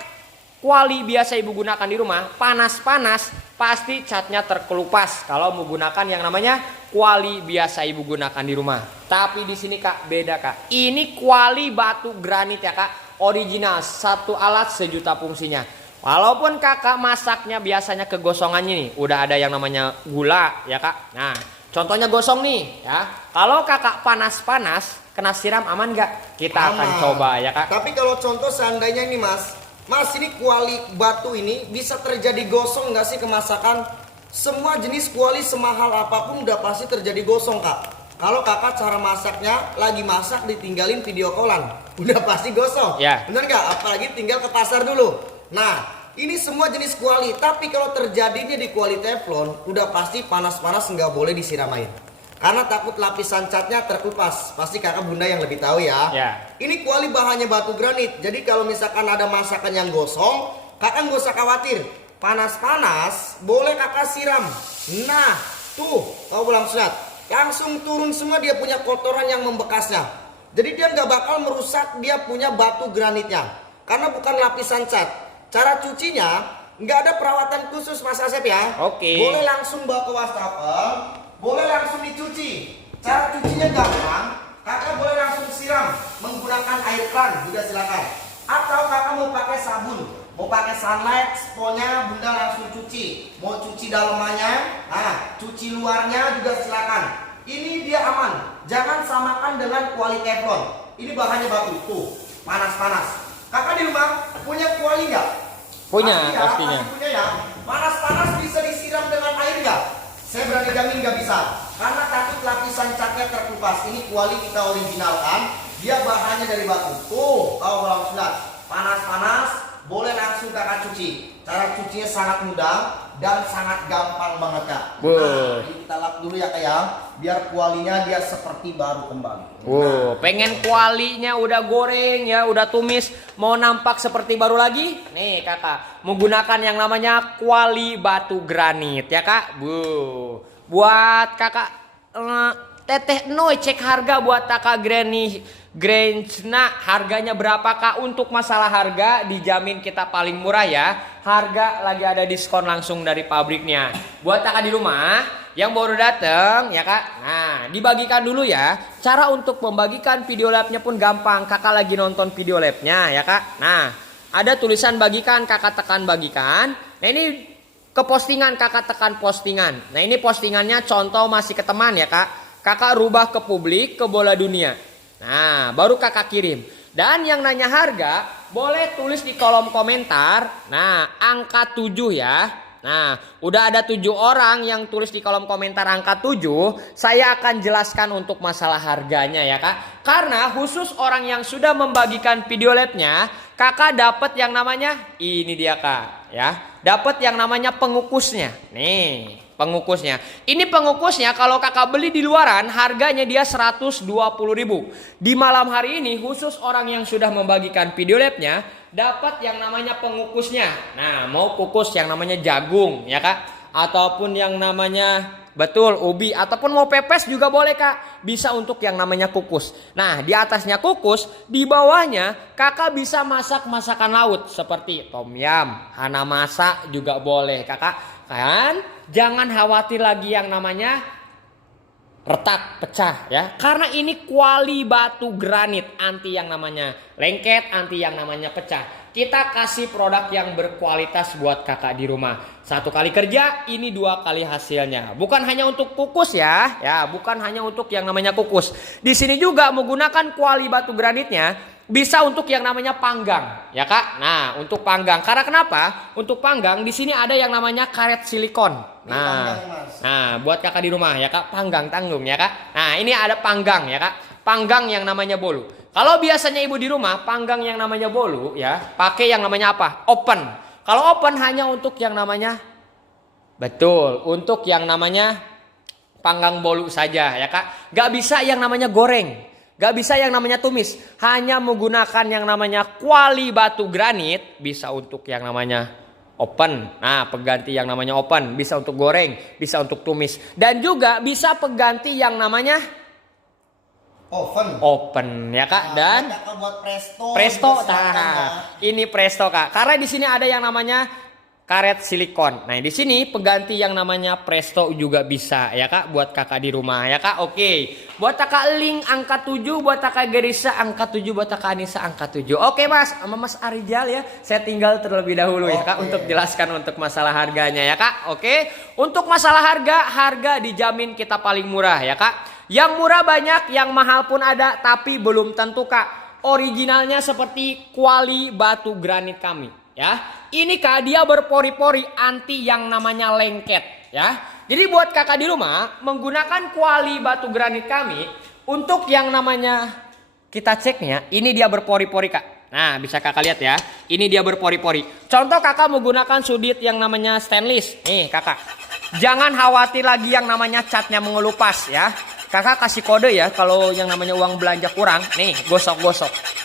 kuali biasa ibu gunakan di rumah, panas-panas, pasti catnya terkelupas kalau menggunakan yang namanya kuali biasa ibu gunakan di rumah. Tapi di sini kak beda kak. Ini kuali batu granit ya kak, original, satu alat sejuta fungsinya. Walaupun kakak masaknya biasanya kegosongannya nih, udah ada yang namanya gula ya kak. Nah, contohnya gosong nih ya. Kalau kakak panas-panas kena siram aman nggak? Kita akan coba ya kak. Tapi kalau contoh seandainya ini Mas, ini kuali batu ini bisa terjadi gosong nggak sih kemasakan? Semua jenis kuali semahal apapun udah pasti terjadi gosong kak. Kalau kakak cara masaknya lagi masak ditinggalin video callan, udah pasti gosong. Ya. Bener nggak? Apalagi tinggal ke pasar dulu. Nah, ini semua jenis kuali. Tapi kalau terjadinya di kuali teflon, udah pasti panas-panas nggak boleh disiram air. Karena takut lapisan catnya terkelupas. Pasti kakak bunda yang lebih tahu ya. Ya. Ini kuali bahannya batu granit. Jadi kalau misalkan ada masakan yang gosong, kakak nggak usah khawatir. Panas-panas boleh kakak siram. Nah, tuh kau langsung lihat. Langsung turun semua dia punya kotoran yang membekasnya. Jadi dia nggak bakal merusak dia punya batu granitnya. Karena bukan lapisan cat. Cara cucinya nggak ada perawatan khusus Mas Asep ya. Oke. Boleh langsung bawa ke wastafel. Boleh langsung dicuci. Cara cucinya gampang. Kakak boleh langsung siram menggunakan air kran juga silakan. Atau kakak mau pakai sabun, mau pakai sunlight, sponnya bunda langsung cuci. Mau cuci dalamannya, nah cuci luarnya juga silakan. Ini dia aman. Jangan samakan dengan kuali teflon. Ini bahannya batu tuh, panas-panas. Kakak di rumah punya kuali nggak? Punya, Pasti ya, pastinya. pasti punya ya. Panas-panas bisa disiram dengan air nggak? Saya berani jamin nggak bisa, karena takut lapisan catnya terkelupas. Ini kuali kita originalkan, dia bahannya dari batu. Tuh, kalau langsung lihat, panas-panas, boleh langsung kakak cuci. Cara cucinya sangat mudah dan sangat gampang banget kak. Nah, ini kita lap dulu ya kak ya, biar kualinya dia seperti baru kembali. Pengen kualinya udah goreng ya, udah tumis, mau nampak seperti baru lagi? Nih kakak, menggunakan yang namanya kuali batu granit ya kak. Buat kakak teteh Noi cek harga buat kakak Granchna harganya berapa kak? Untuk masalah harga dijamin kita paling murah ya. Harga lagi ada diskon langsung dari pabriknya. Buat kakak di rumah yang baru datang ya kak. Nah, dibagikan dulu ya. Cara untuk membagikan video labnya pun gampang. Kakak lagi nonton video labnya ya kak. Nah, ada tulisan bagikan, kakak tekan bagikan. Nah, ini ke postingan, kakak tekan postingan. Nah, ini postingannya contoh masih ke teman ya kak. Kakak rubah ke publik, ke bola dunia. Nah, baru kakak kirim. Dan yang nanya harga, boleh tulis di kolom komentar. Nah, angka 7 ya. Nah, udah ada 7 orang yang tulis di kolom komentar angka 7. Saya akan jelaskan untuk masalah harganya ya kak. Karena khusus orang yang sudah membagikan video labnya, kakak dapat yang namanya, ini dia kak ya. Dapat yang namanya pengukusnya. Nih. pengukusnya. Ini pengukusnya kalau kakak beli di luaran harganya dia 120.000. Di malam hari ini khusus orang yang sudah membagikan video labnya dapat yang namanya pengukusnya. Nah, mau kukus yang namanya jagung ya kak, ataupun yang namanya betul ubi, ataupun mau pepes juga boleh kak. Bisa untuk yang namanya kukus. Nah, di atasnya kukus, di bawahnya kakak bisa masak masakan laut seperti tom yum, hana masak juga boleh kakak. Kan jangan khawatir lagi yang namanya retak pecah ya, karena ini kuali batu granit, anti yang namanya lengket, anti yang namanya pecah. Kita kasih produk yang berkualitas buat kakak di rumah. 1 kali kerja, ini 2 kali hasilnya. Bukan hanya untuk kukus ya, bukan hanya untuk yang namanya kukus. Di sini juga menggunakan kuali batu granitnya. Bisa untuk yang namanya panggang, ya kak. Nah, untuk panggang. Karena kenapa? Untuk panggang di sini ada yang namanya karet silikon. Nah, buat kakak di rumah ya kak, panggang tanggung ya kak. Nah, ini ada panggang ya kak, panggang yang namanya bolu. Kalau biasanya ibu di rumah panggang yang namanya bolu ya, pakai yang namanya apa? Open. Kalau open hanya untuk yang namanya, betul, untuk yang namanya panggang bolu saja ya kak. Gak bisa yang namanya goreng. Gak bisa yang namanya tumis, hanya menggunakan yang namanya kuali batu granit, bisa untuk yang namanya open. Nah, pengganti yang namanya open, bisa untuk goreng, bisa untuk tumis. Dan juga bisa pengganti yang namanya open ya kak. Dan buat presto. Ini presto kak, karena di sini ada yang namanya karet silikon. Nah, di sini pengganti yang namanya presto juga bisa ya kak, buat kakak di rumah ya kak. Oke, buat kakak Link angka 7, buat kakak Gerisa angka 7, buat kakak Anissa angka 7. Oke mas, sama mas Arijal ya, saya tinggal terlebih dahulu ya kak, untuk jelaskan untuk masalah harganya ya kak. Oke, untuk masalah harga dijamin kita paling murah ya kak. Yang murah banyak, yang mahal pun ada, tapi belum tentu kak. Originalnya seperti kuali batu granit kami ya. Ini kak, dia berpori-pori, anti yang namanya lengket ya. Jadi buat kakak di rumah menggunakan kuali batu granit kami, untuk yang namanya kita ceknya, ini dia berpori-pori kak. Nah, bisa kakak lihat ya, ini dia berpori-pori. Contoh kakak menggunakan sudut yang namanya stainless. Nih kakak, jangan khawatir lagi yang namanya catnya mengelupas ya. Kakak kasih kode ya kalau yang namanya uang belanja kurang. Nih, gosok-gosok.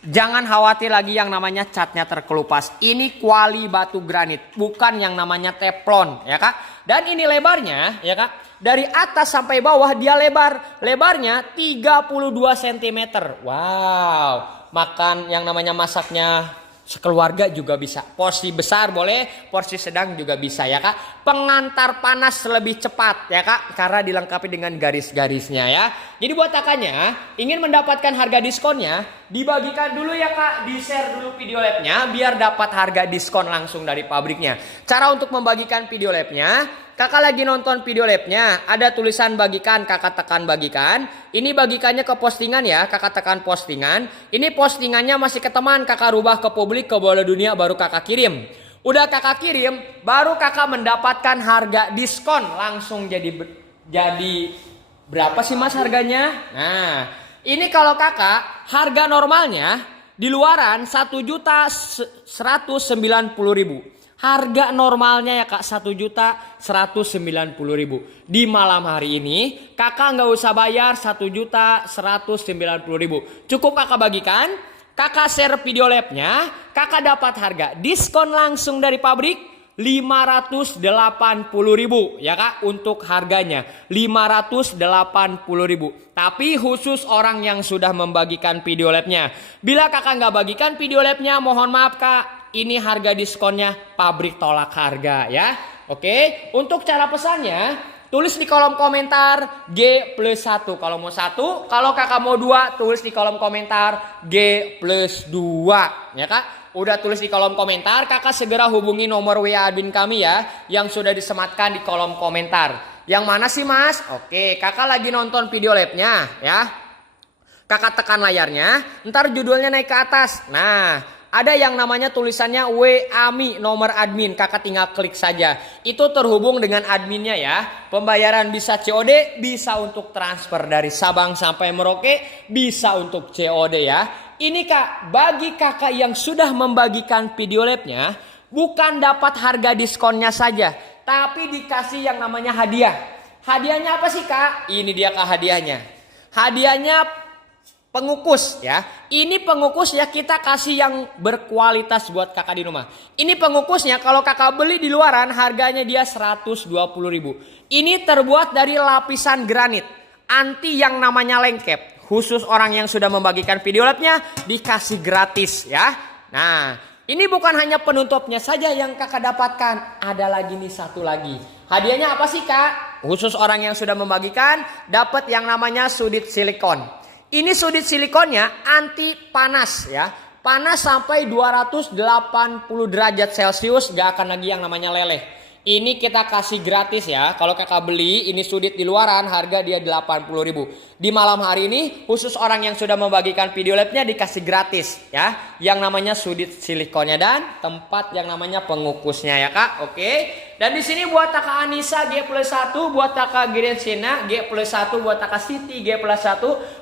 Jangan khawatir lagi yang namanya catnya terkelupas. Ini kuali batu granit, bukan yang namanya teflon ya kak. Dan ini lebarnya ya kak, dari atas sampai bawah dia lebarnya 32 cm. Wow, makan yang namanya masaknya sekeluarga juga bisa. Porsi besar boleh, porsi sedang juga bisa ya kak. Pengantar panas lebih cepat ya kak, karena dilengkapi dengan garis-garisnya ya. Jadi buat kakaknya ingin mendapatkan harga diskonnya, dibagikan dulu ya kak, di share dulu video labnya biar dapat harga diskon langsung dari pabriknya. Cara untuk membagikan video labnya, kakak lagi nonton video labnya, ada tulisan bagikan, kakak tekan bagikan. Ini bagikannya ke postingan ya, kakak tekan postingan. Ini postingannya masih ke teman, kakak rubah ke publik, ke bola dunia, baru kakak kirim. Udah kakak kirim, baru kakak mendapatkan harga diskon langsung jadi berapa sih mas harganya? Nah, ini kalau kakak harga normalnya di luaran 1.190.000. Harga normalnya ya kak 1.190.000. Di malam hari ini kakak nggak usah bayar 1.190.000. Cukup kakak bagikan, kakak share video labnya, kakak dapat harga diskon langsung dari pabrik 580.000 ya kak, untuk harganya 580.000. Tapi khusus orang yang sudah membagikan video labnya. Bila kakak nggak bagikan video labnya, mohon maaf kak, ini harga diskonnya pabrik tolak harga ya. Oke, untuk cara pesannya tulis di kolom komentar G+1 kalau mau 1, kalau kakak mau 2 tulis di kolom komentar G+2 ya kak. Udah tulis di kolom komentar, kakak segera hubungi nomor WA admin kami ya, yang sudah disematkan di kolom komentar. Yang mana sih mas? Oke, kakak lagi nonton video labnya ya. Kakak tekan layarnya, ntar judulnya naik ke atas. Nah, ada yang namanya tulisannya WAMI nomor admin, kakak tinggal klik saja. Itu terhubung dengan adminnya ya. Pembayaran bisa COD, bisa untuk transfer dari Sabang sampai Merauke, bisa untuk COD ya. Ini kak, bagi kakak yang sudah membagikan video labnya, bukan dapat harga diskonnya saja, tapi dikasih yang namanya hadiah. Hadiahnya apa sih kak? Ini dia kak hadiahnya. Hadiahnya pengukus ya. Ini pengukusnya kita kasih yang berkualitas buat kakak di rumah. Ini pengukusnya kalau kakak beli di luaran harganya dia 120.000. Ini terbuat dari lapisan granit. Anti yang namanya lengkep. Khusus orang yang sudah membagikan video labnya dikasih gratis ya. Nah, ini bukan hanya penutupnya saja yang kakak dapatkan. Ada lagi nih satu lagi. Hadiahnya apa sih kak? Khusus orang yang sudah membagikan dapat yang namanya sudut silikon. Ini sudut silikonnya anti panas ya. Panas sampai 280 derajat Celcius gak akan lagi yang namanya leleh. Ini kita kasih gratis ya. Kalau kakak beli ini sudut di luaran harga dia 80.000. Di malam hari ini khusus orang yang sudah membagikan video labnya dikasih gratis ya. Yang namanya sudut silikonnya dan tempat yang namanya pengukusnya ya kak. Oke. Dan di sini buat kakak Anissa G+1, buat kakak Girensina G+1, buat kakak Siti G+1,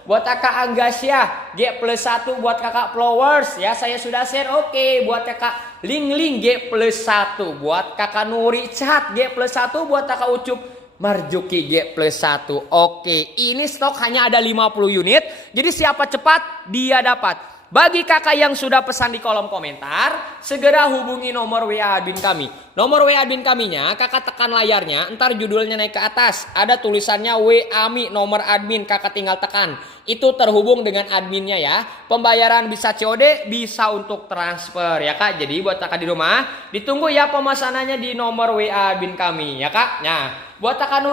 buat kakak Anggasia G+1, buat kakak Flowers ya saya sudah share. Oke. Buat kakak Ling G+1, buat kakak Nuri Cat G+1, buat kakak Ucup Marjuki G+1. Oke, ini stok hanya ada 50 unit. Jadi siapa cepat dia dapat. Bagi kakak yang sudah pesan di kolom komentar, segera hubungi nomor WA admin kami. Nomor WA admin kaminya kakak tekan layarnya, ntar judulnya naik ke atas. Ada tulisannya WA-mi nomor admin, kakak tinggal tekan. Itu terhubung dengan adminnya ya. Pembayaran bisa COD, bisa untuk transfer ya kak. Jadi buat kakak di rumah, ditunggu ya pemesanannya di nomor WA admin kami ya kak. Nah, buat kakak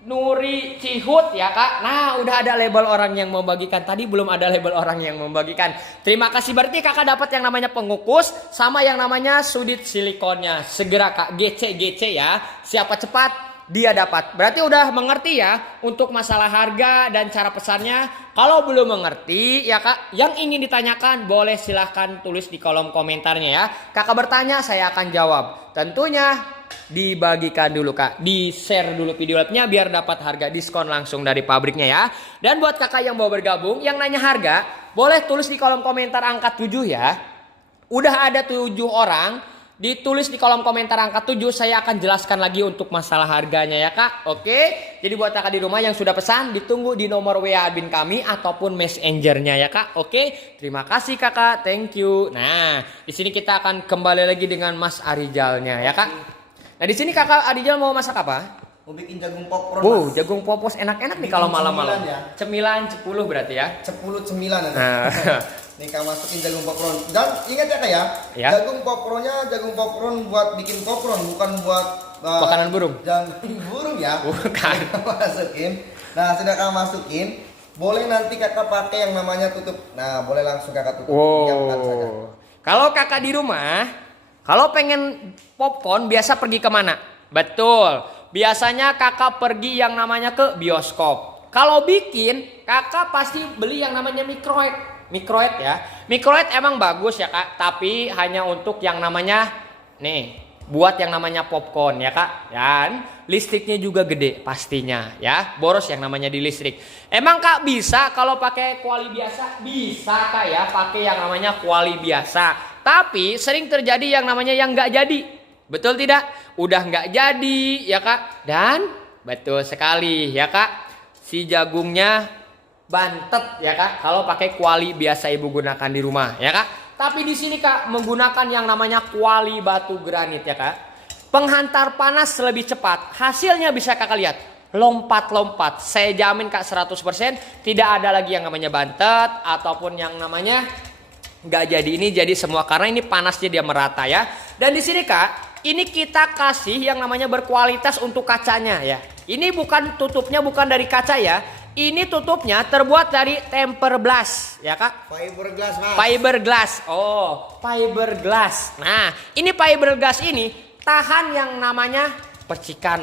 Nuri Cihut ya kak. Nah udah ada label orang yang membagikan. Tadi belum ada label orang yang membagikan. Terima kasih, berarti kakak dapat yang namanya pengukus sama yang namanya sudut silikonnya. Segera kak GC ya. Siapa cepat dia dapat. Berarti udah mengerti ya untuk masalah harga dan cara pesannya. Kalau belum mengerti ya kak, yang ingin ditanyakan boleh silahkan tulis di kolom komentarnya ya. Kakak bertanya saya akan jawab. Tentunya dibagikan dulu kak, di share dulu video labnya biar dapat harga diskon langsung dari pabriknya ya. Dan buat kakak yang mau bergabung yang nanya harga, boleh tulis di kolom komentar angka 7 ya. Udah ada 7 orang, ditulis di kolom komentar angka 7, saya akan jelaskan lagi untuk masalah harganya ya kak. Oke, jadi buat kakak di rumah yang sudah pesan, ditunggu di nomor WA admin kami ataupun messengernya ya kak. Oke, terima kasih kakak, thank you. Nah, di sini kita akan kembali lagi dengan Mas Arijalnya ya kak. Nah di sini kakak Arijal mau masak apa? Mau bikin jagung popros. Jagung popos enak-enak nih kalau malam-malam. Cemilan 10 berarti ya? 10 cemilan. Nah. Nih kak masukin jagung popron. Dan ingat ya kak ya, jagung popron buat bikin popron, bukan buat makanan burung. Jagung burung ya. Bukan. Masukin. Nah sudah kak masukin. Boleh nanti kakak pakai yang namanya tutup. Nah boleh langsung kakak tutup. Diamkan saja. Kalau kakak di rumah, kalau pengen popcorn biasa pergi kemana? Betul. Biasanya kakak pergi yang namanya ke bioskop. Kalau bikin kakak pasti beli yang namanya microwave ya. Microwave emang bagus ya kak. Tapi hanya untuk yang namanya nih, buat yang namanya popcorn ya kak. Dan listriknya juga gede pastinya ya. Boros yang namanya di listrik. Emang kak bisa kalau pakai kuali biasa? Bisa kak ya, pakai yang namanya kuali biasa. Tapi sering terjadi yang namanya yang nggak jadi. Betul tidak? Udah nggak jadi ya kak. Dan betul sekali ya kak, si jagungnya bantet ya kak kalau pakai kuali biasa ibu gunakan di rumah ya kak. Tapi di sini kak menggunakan yang namanya kuali batu granit ya kak. Penghantar panas lebih cepat. Hasilnya bisa kakak lihat. Lompat-lompat. Saya jamin kak 100% tidak ada lagi yang namanya bantet ataupun yang namanya nggak jadi. Ini jadi semua karena ini panasnya dia merata ya. Dan di sini kak, ini kita kasih yang namanya berkualitas untuk kacanya ya. Ini bukan tutupnya bukan dari kaca ya. Ini tutupnya terbuat dari tempered glass ya kak. Fiberglass mas. Fiberglass. Oh, fiberglass. Nah, ini fiberglass ini tahan yang namanya percikan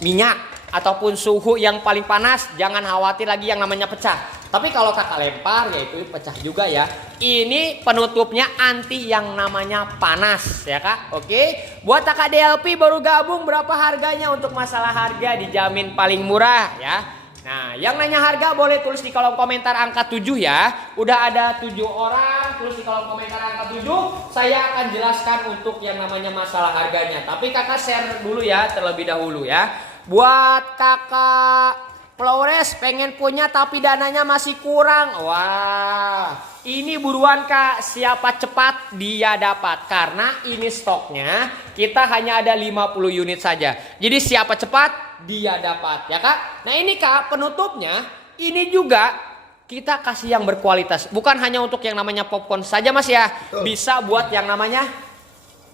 minyak ataupun suhu yang paling panas. Jangan khawatir lagi yang namanya pecah. Tapi kalau kakak lempar ya itu pecah juga ya. Ini penutupnya anti yang namanya panas ya kak. Oke. Buat kakak DLP baru gabung berapa harganya untuk masalah harga dijamin paling murah ya. Nah yang nanya harga boleh tulis di kolom komentar angka 7 ya. Udah ada 7 orang masak, tulis di kolom komentar angka 7. Saya akan jelaskan untuk yang namanya masalah harganya. Tapi kakak share dulu ya terlebih dahulu ya. Buat kakak Flores pengen punya tapi dananya masih kurang. Wah, ini buruan kak, siapa cepat dia dapat. Karena ini stoknya kita hanya ada 50 unit saja. Jadi siapa cepat dia dapat ya kak. Nah ini kak penutupnya ini juga kita kasih yang berkualitas. Bukan hanya untuk yang namanya popcorn saja mas ya. Betul. Bisa buat yang namanya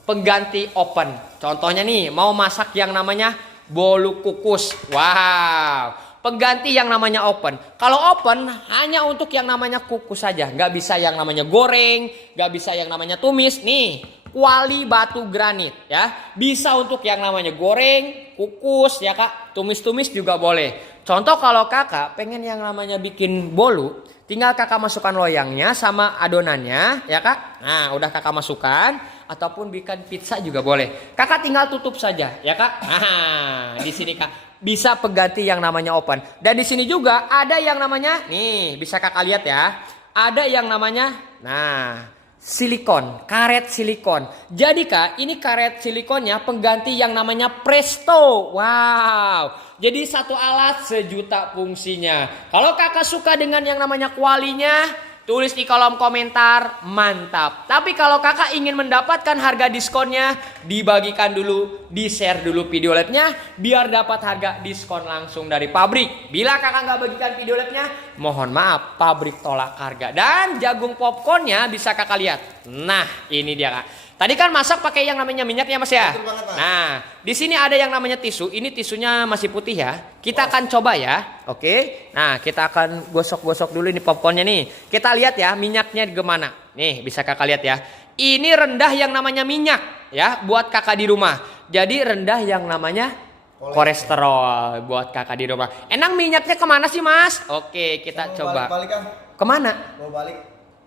pengganti open. Contohnya nih mau masak yang namanya bolu kukus. Wow. Pengganti yang namanya open. Kalau open hanya untuk yang namanya kukus saja. Nggak bisa yang namanya goreng. Nggak bisa yang namanya tumis. Nih, kuali batu granit ya. Bisa untuk yang namanya goreng, kukus ya kak. Tumis-tumis juga boleh. Contoh kalau kakak pengen yang namanya bikin bolu. Tinggal kakak masukkan loyangnya sama adonannya ya kak. Nah udah kakak masukkan. Ataupun bikin pizza juga boleh. Kakak tinggal tutup saja ya kak. Nah di sini kak. Bisa pengganti yang namanya open. Dan di sini juga ada yang namanya, nih bisa kakak lihat ya. Ada yang namanya, nah silikon, karet silikon. Jadi kak, ini karet silikonnya pengganti yang namanya Presto. Wow, jadi satu alat sejuta fungsinya. Kalau kakak suka dengan yang namanya kualinya, tulis di kolom komentar, mantap. Tapi kalau kakak ingin mendapatkan harga diskonnya, dibagikan dulu, di-share dulu video labnya, biar dapat harga diskon langsung dari pabrik. Bila kakak nggak bagikan video labnya, mohon maaf, pabrik tolak harga. Dan jagung popcornnya bisa kakak lihat. Nah, ini dia kak. Tadi kan masak pakai yang namanya minyak ya mas ya. Betul banget, Mas. Nah, di sini ada yang namanya tisu. Ini tisunya masih putih ya. Kita akan coba ya. Oke. Nah, kita akan gosok-gosok dulu ini popcornnya nih. Kita lihat ya minyaknya gimana. Nih, bisa kakak lihat ya. Ini rendah yang namanya minyak ya buat kakak di rumah. Jadi rendah yang namanya kolesterol buat kakak di rumah. Enang minyaknya kemana sih mas? Oke, kita coba. Balik kan? Kemana? Bawa balik.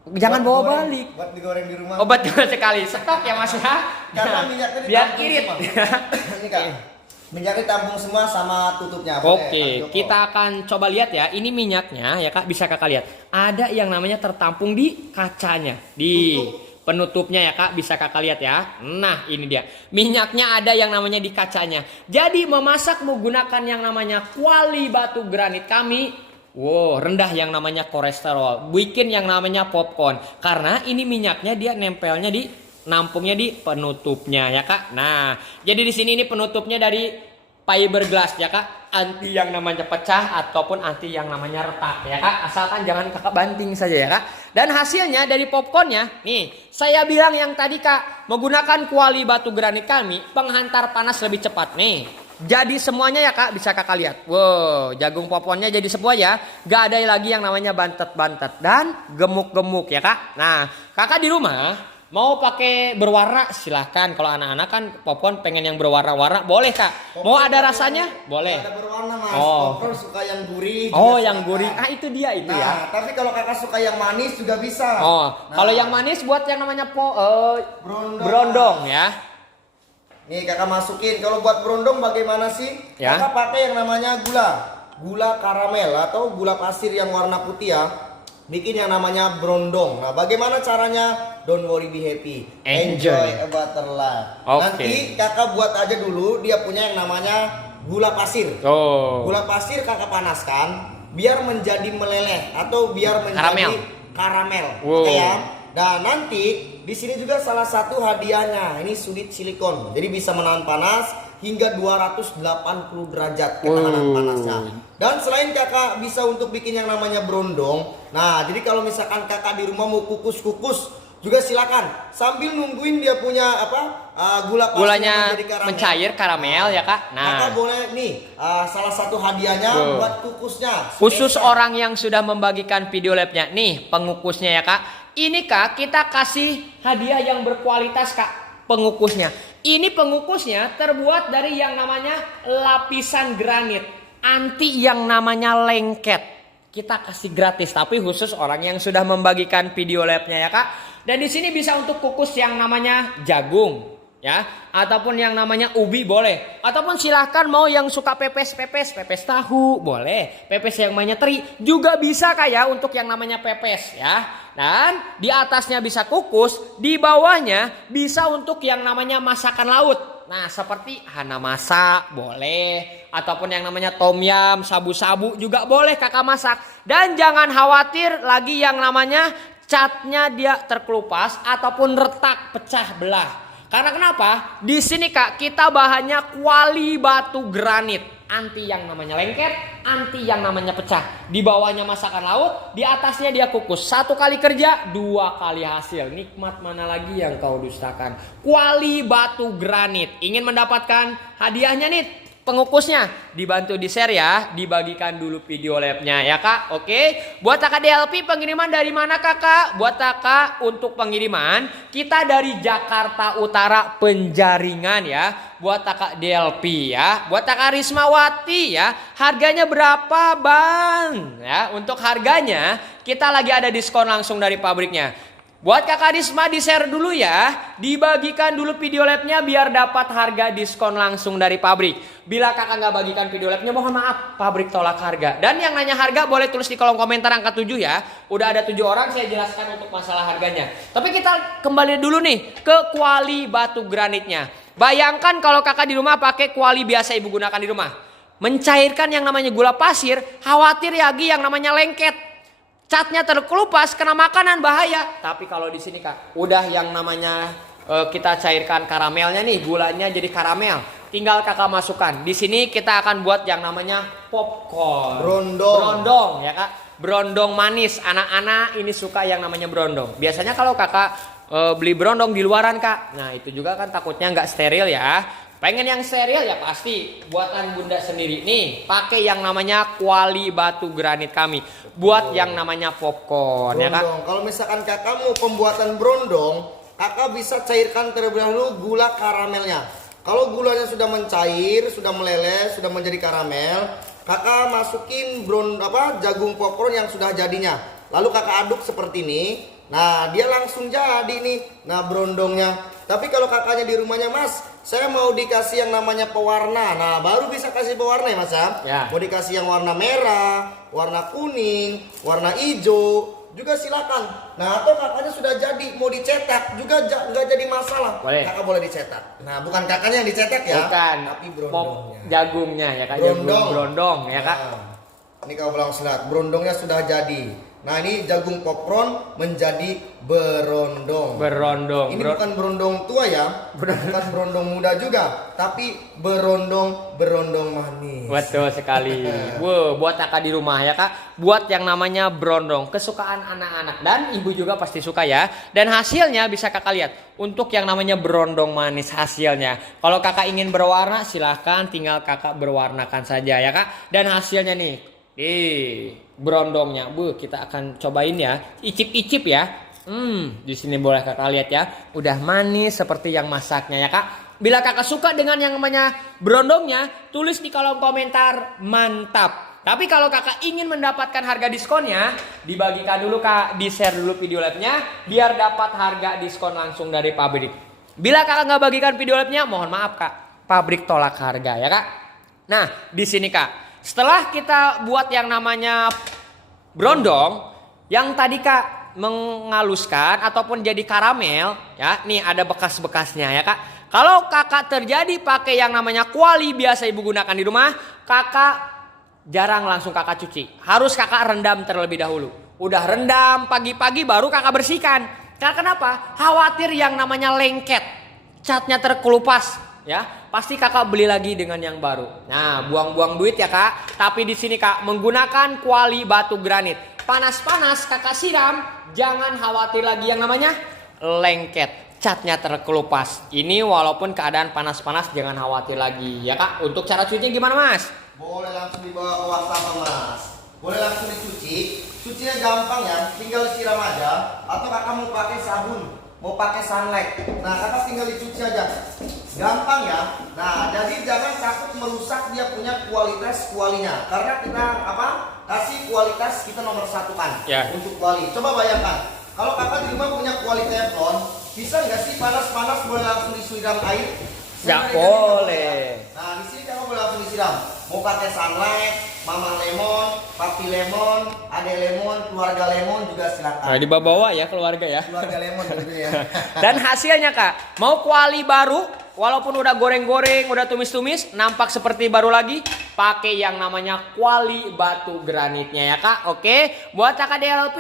Jangan bawa balik. Buat digoreng di rumah. Obat sekali. Stok ya mas ya. Karena minyaknya Biar ditampung irit. semua. Ini kak. Minyaknya ditampung semua sama tutupnya. Boleh, Kak Oke, Joko? kita akan coba lihat ya. Ini minyaknya ya kak, bisa kakak lihat. Ada yang namanya tertampung di kacanya, di penutupnya ya kak, bisa kakak lihat ya. Nah ini dia, minyaknya ada yang namanya di kacanya. Jadi memasak menggunakan yang namanya kuali batu granit kami. Wow, rendah yang namanya kolesterol. Bikin yang namanya popcorn. Karena ini minyaknya dia nempelnya di nampungnya di penutupnya ya kak. Nah, jadi di sini ini penutupnya dari fiberglass ya kak. Anti yang namanya pecah ataupun anti yang namanya retak ya kak. Asalkan jangan kakak banting saja ya kak. Dan hasilnya dari popcornnya, nih saya bilang yang tadi kak, menggunakan kuali batu granit kami, penghantar panas lebih cepat nih. Jadi semuanya ya kak, bisa kakak lihat. Wow, jagung popcornnya jadi semua ya. Gak ada lagi yang namanya bantet-bantet dan gemuk-gemuk ya kak. Nah, kakak di rumah mau pakai berwarna silahkan. Kalau anak-anak kan popcorn pengen yang berwarna-warna, boleh kak. Mau ada rasanya? Boleh. Ada berwarna mas. Oh. Popcorn suka yang gurih. Oh, juga yang silakan. gurih. Ah, itu dia itu Nah, ya. tapi kalau kakak suka yang manis juga bisa. Oh, Nah, kalau yang manis buat yang namanya Brondong. brondong ya. Nih kakak masukin. Kalau buat brondong bagaimana sih? Ya. Kakak pakai yang namanya gula karamel atau gula pasir yang warna putih ya. Bikin yang namanya brondong. Nah, bagaimana caranya? Don't worry, be happy. Enjoy. a better life. Oke. Nanti kakak buat aja dulu. Dia punya yang namanya gula pasir. Oh. Gula pasir kakak panaskan biar menjadi meleleh atau biar menjadi karamel. Wow. Oke ya. Dan nanti di sini juga salah satu hadiahnya ini sudut silikon. Jadi bisa menahan panas hingga 280 derajat ketahanan panasnya. Dan selain kakak bisa untuk bikin yang namanya brondong. Nah, jadi kalau misalkan kakak di rumah mau kukus-kukus juga silakan sambil nungguin dia punya gula pasirnya Gulanya menjadi karamel. mencair karamel ya kak. Kakak Nah, boleh nih salah satu hadiahnya Wow. buat kukusnya. khusus Spesial. orang yang sudah membagikan video labnya. Nih pengukusnya ya kak. Ini kak kita kasih hadiah yang berkualitas kak. Pengukusnya. Ini pengukusnya terbuat dari yang namanya lapisan granit. Anti yang namanya lengket. Kita kasih gratis tapi khusus orang yang sudah membagikan video labnya ya kak. Dan di sini bisa untuk kukus yang namanya jagung, ya, ataupun yang namanya ubi boleh, ataupun silahkan mau yang suka pepes tahu boleh, pepes yang namanya teri juga bisa kayak untuk yang namanya pepes ya. Dan di atasnya bisa kukus, di bawahnya bisa untuk yang namanya masakan laut. Nah seperti hana masak boleh, ataupun yang namanya tom yum, sabu-sabu juga boleh kakak masak. Dan jangan khawatir lagi yang namanya catnya dia terkelupas ataupun retak pecah belah. Karena kenapa? Di sini kak kita bahannya kuali batu granit, anti yang namanya lengket, anti yang namanya pecah. Di bawahnya masakan laut, di atasnya dia kukus. 1 kali kerja, 2 kali hasil. Nikmat mana lagi yang kau dustakan? Kuali batu granit. Ingin mendapatkan hadiahnya nih? Pengukusnya dibantu di share ya, dibagikan dulu video labnya ya kak. Oke, buat kakak DLP pengiriman dari mana kakak? Buat kakak untuk pengiriman kita dari Jakarta Utara Penjaringan ya. Buat kakak DLP ya, buat kakak Rismawati ya. Harganya berapa bang? Ya, untuk harganya kita lagi ada diskon langsung dari pabriknya. Buat kakak Risma di share dulu ya, dibagikan dulu video labnya biar dapat harga diskon langsung dari pabrik. Bila kakak nggak bagikan video labnya mohon maaf, pabrik tolak harga. Dan yang nanya harga boleh tulis di kolom komentar angka 7 ya. Udah ada 7 orang saya jelaskan untuk masalah harganya. Tapi kita kembali dulu nih ke kuali batu granitnya. Bayangkan kalau kakak di rumah pakai kuali biasa ibu gunakan di rumah. Mencairkan yang namanya gula pasir, khawatir lagi yang namanya lengket. Catnya terkelupas kena makanan bahaya. Tapi kalau di sini kak, udah yang namanya kita cairkan karamelnya nih, gulanya jadi karamel. Tinggal kakak masukkan. Di sini kita akan buat yang namanya popcorn. Brondong ya kak. Brondong manis. Anak-anak ini suka yang namanya brondong. Biasanya kalau kakak beli brondong di luaran kak, nah itu juga kan takutnya nggak steril ya. Pengen yang steril ya pasti buatan bunda sendiri nih. Pakai yang namanya kuali batu granit kami. Buat yang namanya popcorn ya kak. Kalau misalkan kakak mau pembuatan brondong, kakak bisa cairkan terlebih dahulu gula karamelnya. Kalau gulanya sudah mencair, sudah meleleh, sudah menjadi karamel, kakak masukin jagung popcorn yang sudah jadinya. Lalu kakak aduk seperti ini. Nah dia langsung jadi nih. Nah brondongnya. Tapi kalau kakaknya di rumahnya mas, saya mau dikasih yang namanya pewarna. Nah baru bisa kasih pewarna ya mas ya. Mau dikasih yang warna merah, warna kuning, warna hijau juga silakan. Nah atau kakaknya sudah jadi mau dicetak juga nggak jadi masalah. Boleh. Kakak boleh dicetak. Nah bukan kakaknya yang dicetak ya. Bukan. Tapi brondongnya. Jagungnya ya kak. Brondong ya kak. Nah, ini kau bilang silat. Brondongnya sudah jadi. Nah ini jagung popcorn menjadi berondong. Ini bukan berondong tua ya, bukan berondong muda juga, tapi berondong manis. Betul sekali. Buat kakak di rumah ya kak, buat yang namanya berondong, kesukaan anak-anak dan ibu juga pasti suka ya. Dan hasilnya bisa kakak lihat. Untuk yang namanya berondong manis hasilnya. Kalau kakak ingin berwarna silahkan tinggal kakak berwarnakan saja ya kak. Dan hasilnya nih. Brondongnya, kita akan cobain ya, icip-icip ya. Di sini boleh kakak lihat ya, udah manis seperti yang masaknya ya kak. Bila kakak suka dengan yang namanya brondongnya, tulis di kolom komentar mantap. Tapi kalau kakak ingin mendapatkan harga diskonnya, dibagikan dulu kak, di share dulu video labnya, biar dapat harga diskon langsung dari pabrik. Bila kakak nggak bagikan video labnya, mohon maaf kak, pabrik tolak harga ya kak. Nah di sini kak. Setelah kita buat yang namanya brondong, yang tadi kak mengaluskan ataupun jadi karamel, ya, nih ada bekas-bekasnya ya kak. Kalau kakak terjadi pakai yang namanya kuali biasa ibu gunakan di rumah, kakak jarang langsung kakak cuci. Harus kakak rendam terlebih dahulu. Udah rendam pagi-pagi baru kakak bersihkan. Karena kenapa? Khawatir yang namanya lengket, catnya terkelupas. Ya, pasti kakak beli lagi dengan yang baru. Nah, buang-buang duit ya kak. Tapi di sini kak menggunakan kuali batu granit. Panas-panas kakak siram, jangan khawatir lagi yang namanya lengket, catnya terkelupas. Ini walaupun keadaan panas-panas jangan khawatir lagi ya kak. Untuk cara cucinya gimana mas? Boleh langsung dibawa ke wastafel mas. Boleh langsung dicuci. Cucinya gampang ya, tinggal siram aja. Atau kakak mau pakai sabun, mau pakai sunlight. Nah kakak tinggal dicuci aja. Gampang ya. Nah, jadi jangan takut merusak dia punya kualitas kualinya. Karena kita kasih kualitas kita nomor 1 kan ya. Untuk kuali. Coba bayangkan, kalau kakak di rumah punya kuali teflon, bisa nggak sih panas-panas boleh langsung disiram air? Nggak boleh. Nah, di sini kakak boleh langsung disiram. Mau pakai sunlight, mama lemon, papi lemon, ade lemon, keluarga lemon juga silakan. Nah, dibawa ya keluarga ya. Keluarga lemon gitu ya. Dan hasilnya kak, mau kuali baru, walaupun udah goreng-goreng, udah tumis-tumis, nampak seperti baru lagi. Pakai yang namanya kuali batu granitnya ya kak. Oke, buat kakak DLP,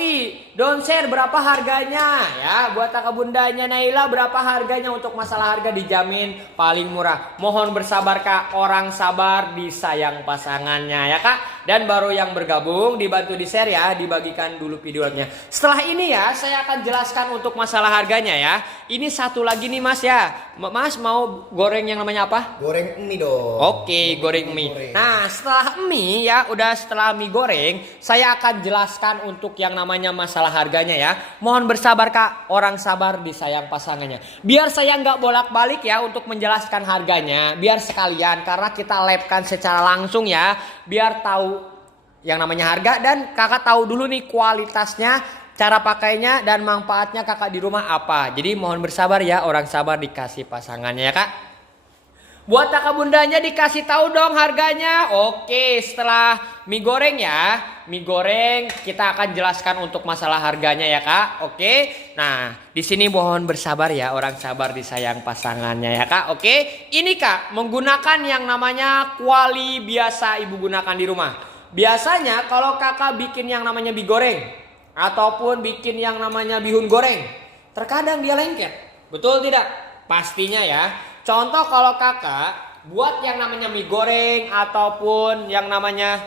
don't share berapa harganya ya. Buat kakak bundanya Naila, berapa harganya? Untuk masalah harga dijamin paling murah. Mohon bersabar kak, orang sabar disayang pasangannya ya kak. Dan baru yang bergabung dibantu di share ya, dibagikan dulu videonya. Setelah ini ya, saya akan jelaskan untuk masalah harganya ya. Ini satu lagi nih mas ya. Mas mau goreng yang namanya apa? Goreng mie dong. Oke, goreng mie. Nah, setelah mie ya, setelah mie goreng, saya akan jelaskan untuk yang namanya masalah harganya ya. Mohon bersabar kak, orang sabar disayang pasangannya. Biar saya nggak bolak-balik ya untuk menjelaskan harganya, biar sekalian karena kita live-kan secara langsung ya, biar tahu yang namanya harga dan kakak tahu dulu nih kualitasnya, cara pakainya dan manfaatnya kakak di rumah apa. Jadi mohon bersabar ya, orang sabar dikasih pasangannya ya kak. Buat kakak bundanya dikasih tahu dong harganya. Oke, setelah mie goreng ya, mie goreng kita akan jelaskan untuk masalah harganya ya kak. Oke, nah di sini mohon bersabar ya, orang sabar disayang pasangannya ya kak. Oke, ini kak menggunakan yang namanya kuali biasa ibu gunakan di rumah. Biasanya kalau kakak bikin yang namanya mie goreng ataupun bikin yang namanya bihun goreng, terkadang dia lengket. Betul tidak? Pastinya ya. Contoh kalau kakak buat yang namanya mie goreng ataupun yang namanya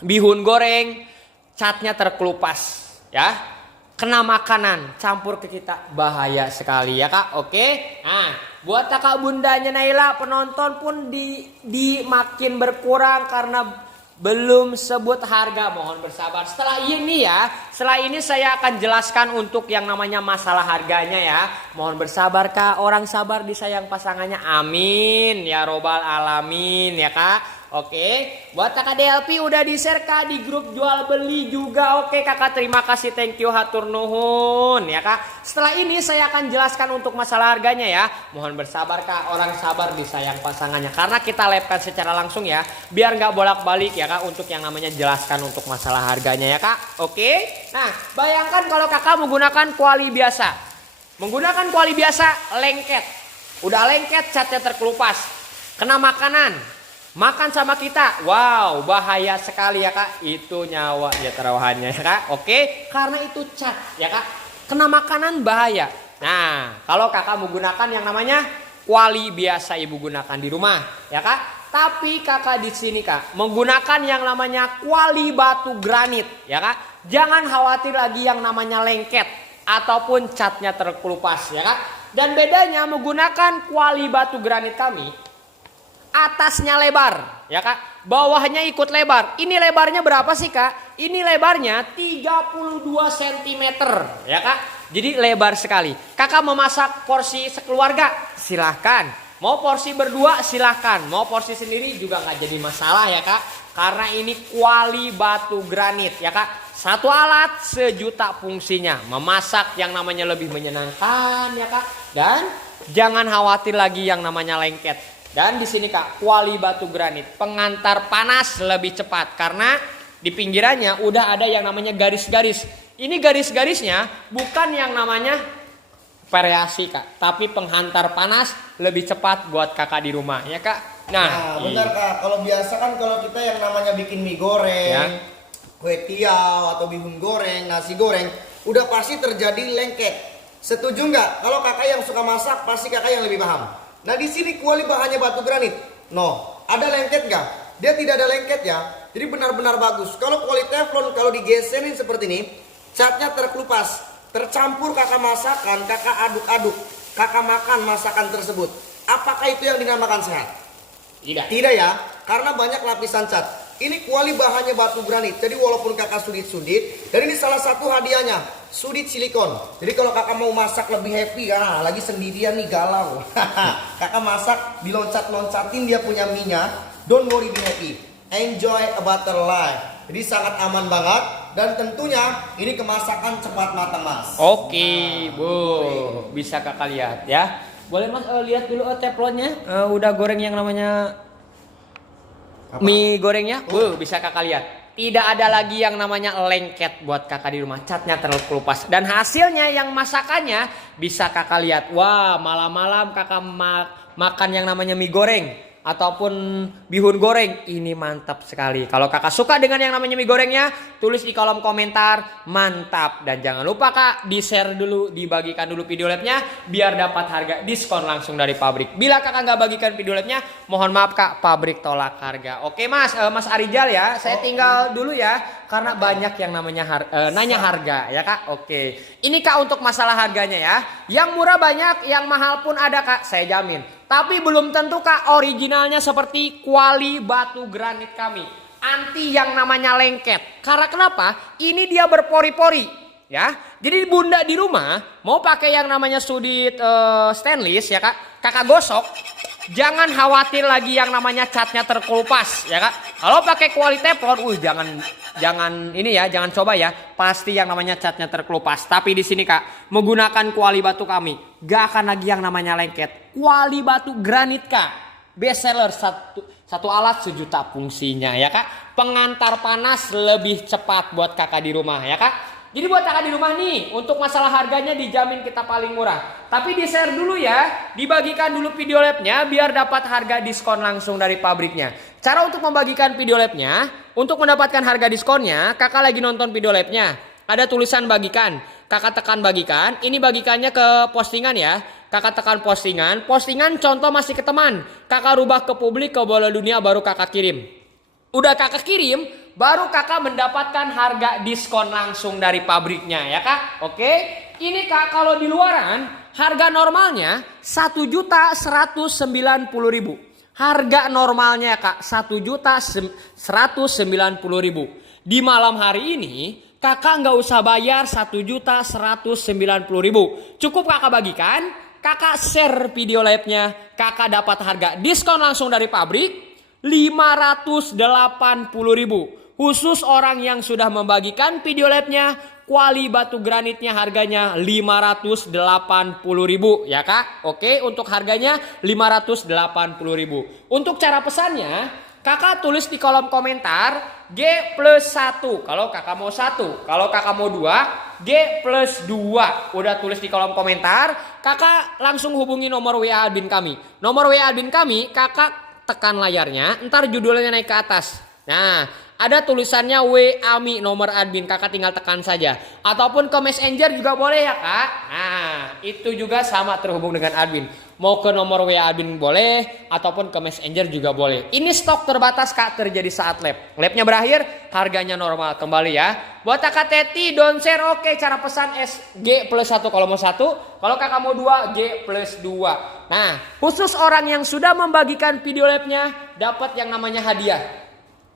bihun goreng, catnya terkelupas ya. Kena makanan, campur ke kita, bahaya sekali ya kak. Oke. Nah, buat kakak bundanya Naila, penonton pun di makin berkurang karena belum sebut harga, mohon bersabar. Setelah ini saya akan jelaskan untuk yang namanya masalah harganya ya. Mohon bersabar kak, orang sabar disayang pasangannya. Amin ya robbal alamin ya kak. Oke, buat kakak DLP udah di share kak di grup jual beli juga. Oke kakak, terima kasih, thank you, hatur nuhun ya kak. Setelah ini saya akan jelaskan untuk masalah harganya ya. Mohon bersabar kak, orang sabar disayang pasangannya. Karena kita live-kan secara langsung ya, biar nggak bolak-balik ya kak untuk yang namanya jelaskan untuk masalah harganya ya kak. Oke, nah bayangkan kalau kakak menggunakan kuali biasa. Menggunakan kuali biasa lengket. Udah lengket, catnya terkelupas. Kena makanan. Makan sama kita, wow bahaya sekali ya kak. Itu nyawa ya taruhannya ya kak. Oke, karena itu cat ya kak. Kena makanan bahaya. Nah, kalau kakak menggunakan yang namanya kuali biasa ibu gunakan di rumah ya kak. Tapi kakak di sini kak menggunakan yang namanya kuali batu granit ya kak. Jangan khawatir lagi yang namanya lengket ataupun catnya terkelupas ya kak. Dan bedanya menggunakan kuali batu granit kami, atasnya lebar ya kak, bawahnya ikut lebar. Ini lebarnya berapa sih kak? Ini lebarnya 32 cm ya kak. Jadi lebar sekali. Kakak mau masak porsi sekeluarga silahkan, mau porsi berdua silahkan, mau porsi sendiri juga nggak jadi masalah ya kak. Karena ini kuali batu granit ya kak. Satu alat sejuta fungsinya. Memasak yang namanya lebih menyenangkan ya kak. Dan jangan khawatir lagi yang namanya lengket. Dan di sini kak, kuali batu granit pengantar panas lebih cepat karena di pinggirannya udah ada yang namanya garis-garis. Ini garis-garisnya bukan yang namanya variasi kak, tapi penghantar panas lebih cepat buat kakak di rumah ya kak. Nah benar kak, kalau biasa kan kalau kita yang namanya bikin mie goreng, ya, kue tiaw atau bihun goreng, nasi goreng, udah pasti terjadi lengket. Setuju nggak? Kalau kakak yang suka masak pasti kakak yang lebih paham. Nah di sini kuali bahannya batu granit. No, ada lengket nggak? Dia tidak ada lengket ya. Jadi benar-benar bagus. Kalau kuali teflon kalau digeserin seperti ini, catnya terkelupas, tercampur kakak masakan, kakak aduk-aduk, kakak makan masakan tersebut. Apakah itu yang dinamakan sehat? Tidak. Tidak ya, karena banyak lapisan cat. Ini kuali bahannya batu granit. Jadi walaupun kakak sudit-sudit, dan ini salah satu hadiahnya, sudit silikon. Jadi kalau kakak mau masak lebih happy, lagi sendirian nih galau. Kakak masak diloncat-loncatin dia punya minyak. Don't worry, be happy. Enjoy a better life. Jadi sangat aman banget. Dan tentunya ini kemasakan cepat matang mas. Oke, Bu. Bisa kakak lihat ya. Boleh mas lihat dulu teflonnya. Udah goreng yang namanya Apa? mie gorengnya. Bu, bisa kakak lihat. Tidak ada lagi yang namanya lengket buat kakak di rumah. Catnya terkelupas. Dan hasilnya yang masakannya bisa kakak lihat. Wah, malam-malam kakak makan yang namanya mie goreng ataupun bihun goreng, ini mantap sekali. Kalau kakak suka dengan yang namanya mie gorengnya, tulis di kolom komentar mantap. Dan jangan lupa kak, di share dulu, dibagikan dulu video labnya biar dapat harga diskon langsung dari pabrik. Bila kakak nggak bagikan video labnya, mohon maaf kak, pabrik tolak harga. Oke mas, Mas Arijal ya, saya tinggal dulu ya karena banyak yang namanya nanya harga ya kak. Oke, ini kak untuk masalah harganya ya, yang murah banyak, yang mahal pun ada kak, saya jamin. Tapi belum tentu kak originalnya seperti kuali batu granit kami. Anti yang namanya lengket. Karena kenapa? Ini dia berpori-pori. Ya, jadi bunda di rumah mau pakai yang namanya sudit stainless ya kak. Kakak gosok. Jangan khawatir lagi yang namanya catnya terkelupas ya kak. Kalau pakai kuali teflon, jangan ini ya, jangan coba ya. Pasti yang namanya catnya terkelupas. Tapi di sini kak, menggunakan kuali batu kami, gak akan lagi yang namanya lengket. Kuali batu granit kak, best seller, satu alat 1 juta fungsinya ya kak. Pengantar panas lebih cepat buat kakak di rumah ya kak. Jadi buat kakak di rumah nih, untuk masalah harganya dijamin kita paling murah. Tapi di share dulu ya, dibagikan dulu video labnya biar dapat harga diskon langsung dari pabriknya. Cara untuk membagikan video labnya, untuk mendapatkan harga diskonnya, kakak lagi nonton video labnya. Ada tulisan bagikan, kakak tekan bagikan, ini bagikannya ke postingan ya. Kakak tekan postingan, postingan contoh masih ke teman. Kakak rubah ke publik, ke bola dunia baru kakak kirim. Udah kakak kirim, baru kakak mendapatkan harga diskon langsung dari pabriknya ya kak. Oke, ini kak kalau di luaran harga normalnya 1.190.000. Harga normalnya kak 1.190.000. Di malam hari ini kakak nggak usah bayar 1.190.000. Cukup kakak bagikan, kakak share video live-nya, kakak dapat harga diskon langsung dari pabrik 580.000. Khusus orang yang sudah membagikan video live-nya, kuali batu granitnya harganya 580.000 ya kak. Oke, untuk harganya 580.000. Untuk cara pesannya, kakak tulis di kolom komentar G+1 kalau kakak mau 1. Kalau kakak mau 2, G+2. Udah tulis di kolom komentar, kakak langsung hubungi nomor WA admin kami. Nomor WA admin kami, kakak tekan layarnya, ntar judulnya naik ke atas. Nah, ada tulisannya WA-mi nomor admin, kakak tinggal tekan saja. Ataupun ke messenger juga boleh ya kak. Nah, itu juga sama terhubung dengan admin. Mau ke nomor WA admin boleh, ataupun ke messenger juga boleh. Ini stok terbatas kak, terjadi saat lab. Labnya berakhir, harganya normal kembali ya. Buat kakak Teti, don't share, oke, cara pesan G+1 kalau mau 1. Kalau kakak mau 2, G+2. Nah, khusus orang yang sudah membagikan video labnya dapat yang namanya hadiah.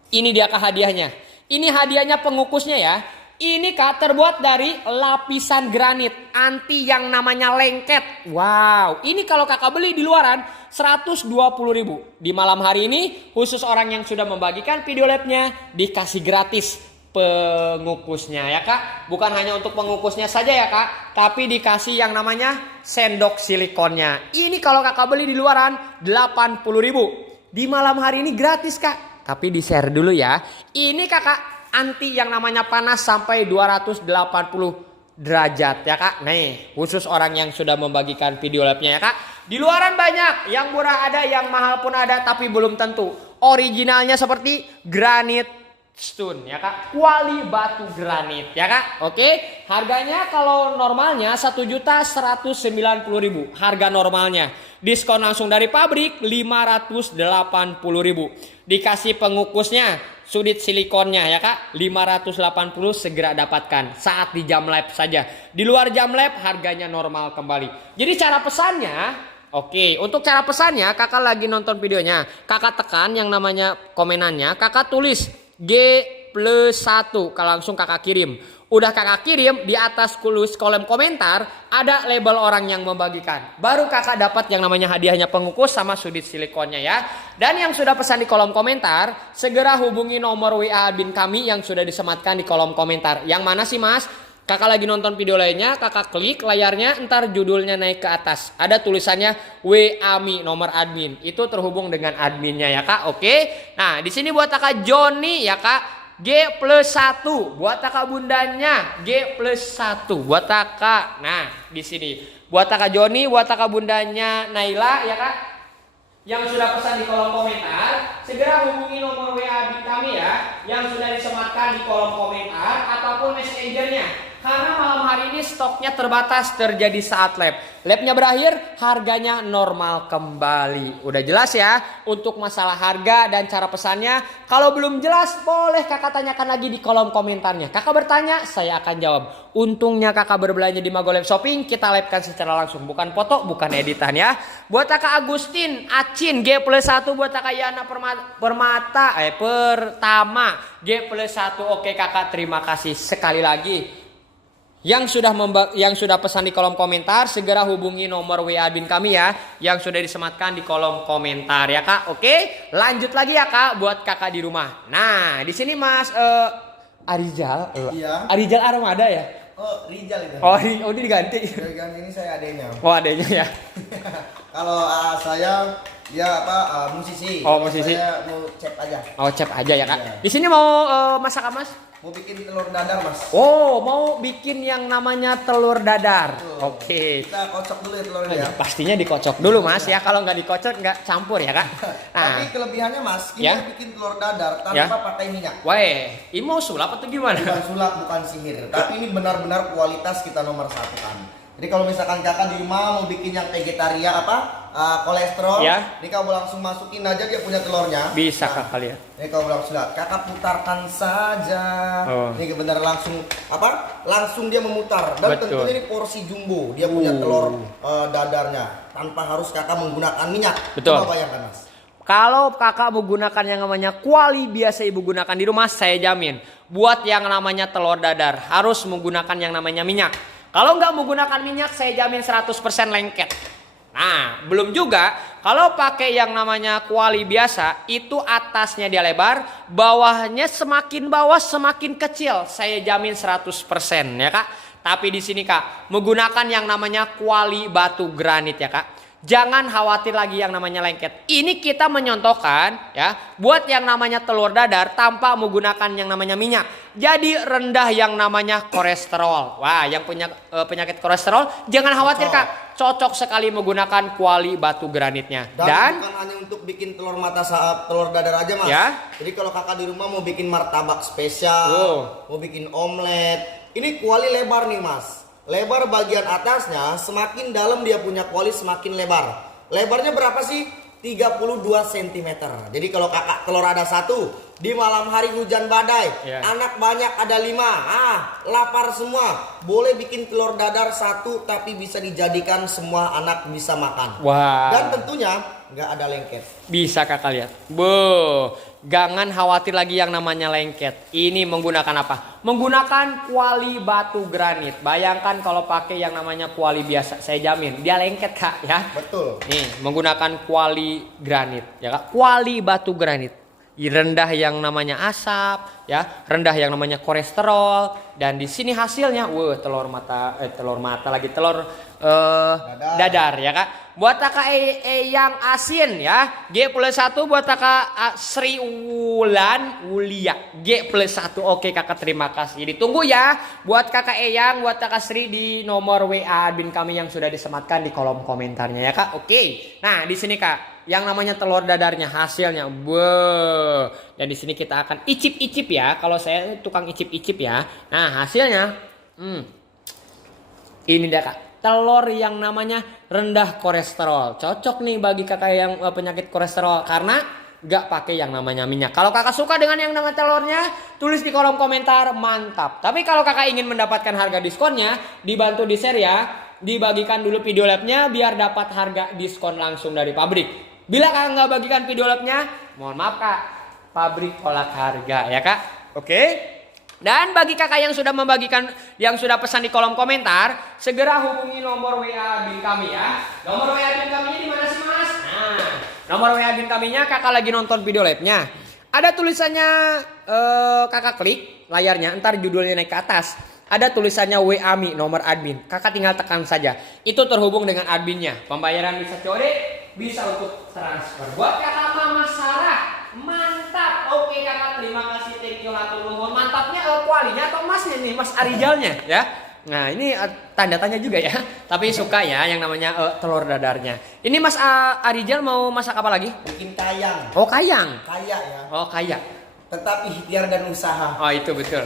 Ini dia kak hadiahnya. Ini hadiahnya pengukusnya ya. Ini kak terbuat dari lapisan granit anti yang namanya lengket. Wow, ini kalau kakak beli di luaran 120.000. Di malam hari ini khusus orang yang sudah membagikan video labnya dikasih gratis pengukusnya ya kak. Bukan hanya untuk pengukusnya saja ya kak, tapi dikasih yang namanya sendok silikonnya. Ini kalau kakak beli di luaran 80.000. Di malam hari ini gratis kak. Tapi di share dulu ya. Ini kakak anti yang namanya panas sampai 280 derajat ya kak. Nih khusus orang yang sudah membagikan video labnya ya kak. Di luaran banyak, yang murah ada, yang mahal pun ada, tapi belum tentu originalnya seperti granit stone ya kak, kuali batu granit ya kak. Oke, harganya kalau normalnya 1.190.000 harga normalnya. Diskon langsung dari pabrik 580.000. Dikasih pengukusnya sudit silikonnya ya kak, 580 segera dapatkan saat di jam lab saja. Di luar jam lab harganya normal kembali. Jadi cara pesannya, oke, untuk cara pesannya kakak lagi nonton videonya, kakak tekan yang namanya komenannya, kakak tulis G+1 G+1. Langsung kakak kirim. Udah kakak kirim, di atas kolom komentar ada label orang yang membagikan. Baru kakak dapat yang namanya hadiahnya pengukus sama sudut silikonnya ya. Dan yang sudah pesan di kolom komentar, segera hubungi nomor WA admin kami yang sudah disematkan di kolom komentar. Yang mana sih mas? Kakak lagi nonton video lainnya, kakak klik layarnya, ntar judulnya naik ke atas. Ada tulisannya WA-mi nomor admin. Itu terhubung dengan adminnya ya kak. Oke. Nah di sini buat kakak Joni ya kak. G+1 buat kakak bundanya, G+1 buat kakak. Nah di sini buat kakak Joni, buat kakak bundanya Naila ya kak, yang sudah pesan di kolom komentar, segera hubungi nomor WA kami ya, yang sudah disematkan di kolom komentar ataupun messengernya. Karena malam hari ini stoknya terbatas terjadi saat labnya berakhir, harganya normal kembali. Udah jelas ya untuk masalah harga dan cara pesannya. Kalau belum jelas boleh kakak tanyakan lagi di kolom komentarnya. Kakak bertanya, saya akan jawab. Untungnya kakak berbelanja di Mago Lab Shopping, kita live-kan secara langsung, bukan foto, bukan editan ya. Buat kakak Agustin, Acin, G+1 buat kakak Yana Pertama, G+1. Oke kakak, terima kasih sekali lagi. Yang sudah pesan di kolom komentar, segera hubungi nomor WA admin kami ya, yang sudah disematkan di kolom komentar ya kak. Oke, lanjut lagi ya kak buat kakak di rumah. Nah di sini mas Arijal, Iya. Arijal Armada ya. Oh, Rijal itu. Oh ini diganti. Ganti ini saya adanya. Oh adanya ya. Kalau saya dia musisi. Oh musisi. Saya mau chat aja. Oh chat aja ya kak. Iya. Di sini mau masak apa mas? Mau bikin telur dadar mas. Oh mau bikin yang namanya telur dadar. Betul. Oke. Kita kocok dulu ya telurnya ya. Pastinya dikocok dulu mas ya. Kalau nggak dikocok nggak campur ya kak. Tapi kelebihannya mas, kita Ya. bikin telur dadar tanpa Ya. pakai minyak. Weh, ini mau sulap atau gimana? Bukan sulap, bukan sihir. Tapi ini benar-benar kualitas kita nomor satu kan. Jadi kalau misalkan kakak di rumah mau bikin yang vegetarian kolesterol, Ya. ini kamu langsung masukin aja dia punya telurnya. Bisa kakak lihat. Ini kamu langsung lihat, kakak putarkan saja. Oh. Ini benar langsung langsung dia memutar. Dan Betul. tentunya ini porsi jumbo, dia punya telur dadarnya tanpa harus kakak menggunakan minyak. Betul. Coba bayangkan mas. Kalau kakak menggunakan yang namanya kuali biasa ibu gunakan di rumah, saya jamin buat yang namanya telur dadar harus menggunakan yang namanya minyak. Kalau nggak menggunakan minyak, saya jamin 100% lengket. Nah, belum juga kalau pakai yang namanya kuali biasa, itu atasnya dia lebar, bawahnya semakin bawah semakin kecil. Saya jamin 100% ya kak. Tapi di sini kak, menggunakan yang namanya kuali batu granit ya kak. Jangan khawatir lagi yang namanya lengket. Ini kita menyontohkan ya, buat yang namanya telur dadar tanpa menggunakan yang namanya minyak. Jadi rendah yang namanya kolesterol. Wah, yang punya penyakit kolesterol jangan khawatir kak. Cocok sekali menggunakan kuali batu granitnya. Dan bukan hanya untuk bikin telur mata saat telur dadar aja mas. Ya. Jadi kalau kakak di rumah mau bikin martabak spesial, mau bikin omelet, ini kuali lebar nih mas. Lebar bagian atasnya, semakin dalam dia punya kuali semakin lebar. Lebarnya berapa sih? 32 cm. Jadi kalau kakak telur ada satu, di malam hari hujan badai, anak banyak ada 5, lapar semua, boleh bikin telur dadar satu tapi bisa dijadikan semua anak bisa makan. Wah. Dan tentunya nggak ada lengket. Bisa kakak lihat. Jangan khawatir lagi yang namanya lengket. Ini menggunakan apa? Menggunakan kuali batu granit. Bayangkan kalau pakai yang namanya kuali biasa, saya jamin dia lengket kak ya. Betul. Nih menggunakan kuali granit ya kak. Kuali batu granit. Rendah yang namanya asap ya, rendah yang namanya kolesterol, dan di sini hasilnya telur mata lagi telur dadar ya kak. Buat kakak yang asin ya, G+1 buat kakak Sri Wulia G+1. Oke kakak, terima kasih. Ditunggu ya buat kakak Eyang, buat kakak Sri di nomor WA admin kami yang sudah disematkan di kolom komentarnya ya kak. Oke. Nah di sini kak, yang namanya telur dadarnya hasilnya, dan di sini kita akan icip-icip ya. Kalau saya tukang icip-icip ya. Nah hasilnya, ini dia kak. Telur yang namanya rendah kolesterol, cocok nih bagi kakak yang penyakit kolesterol karena gak pakai yang namanya minyak. Kalau kakak suka dengan yang namanya telurnya, tulis di kolom komentar mantap. Tapi kalau kakak ingin mendapatkan harga diskonnya, dibantu di share ya, dibagikan dulu video labnya biar dapat harga diskon langsung dari pabrik. Bila kakak nggak bagikan video labnya, mohon maaf kak, pabrik tolak harga ya kak. Oke. Dan bagi kakak yang sudah membagikan, yang sudah pesan di kolom komentar, segera hubungi nomor WA admin kami ya. Nomor WA admin kaminya di mana sih mas? Nah, nomor WA admin kaminya kakak lagi nonton video live-nya. Ada tulisannya, kakak klik layarnya, ntar judulnya naik ke atas. Ada tulisannya WA Mi, nomor admin. Kakak tinggal tekan saja. Itu terhubung dengan adminnya. Pembayaran bisa COD, bisa untuk transfer. Buat kakak Mama Sarah, mantap. Oke kakak, terima kasih, thank you, hatur nuhun. Mantapnya kualinya atau masnya nih, mas Arijalnya ya. Nah ini tanda tanya juga ya. Tapi suka ya yang namanya telur dadarnya. Ini mas Arijal mau masak apa lagi? Bikin kayang. Oh kayang. Kaya ya. Oh kaya. Tetapi ikhtiar dan usaha. Oh itu betul.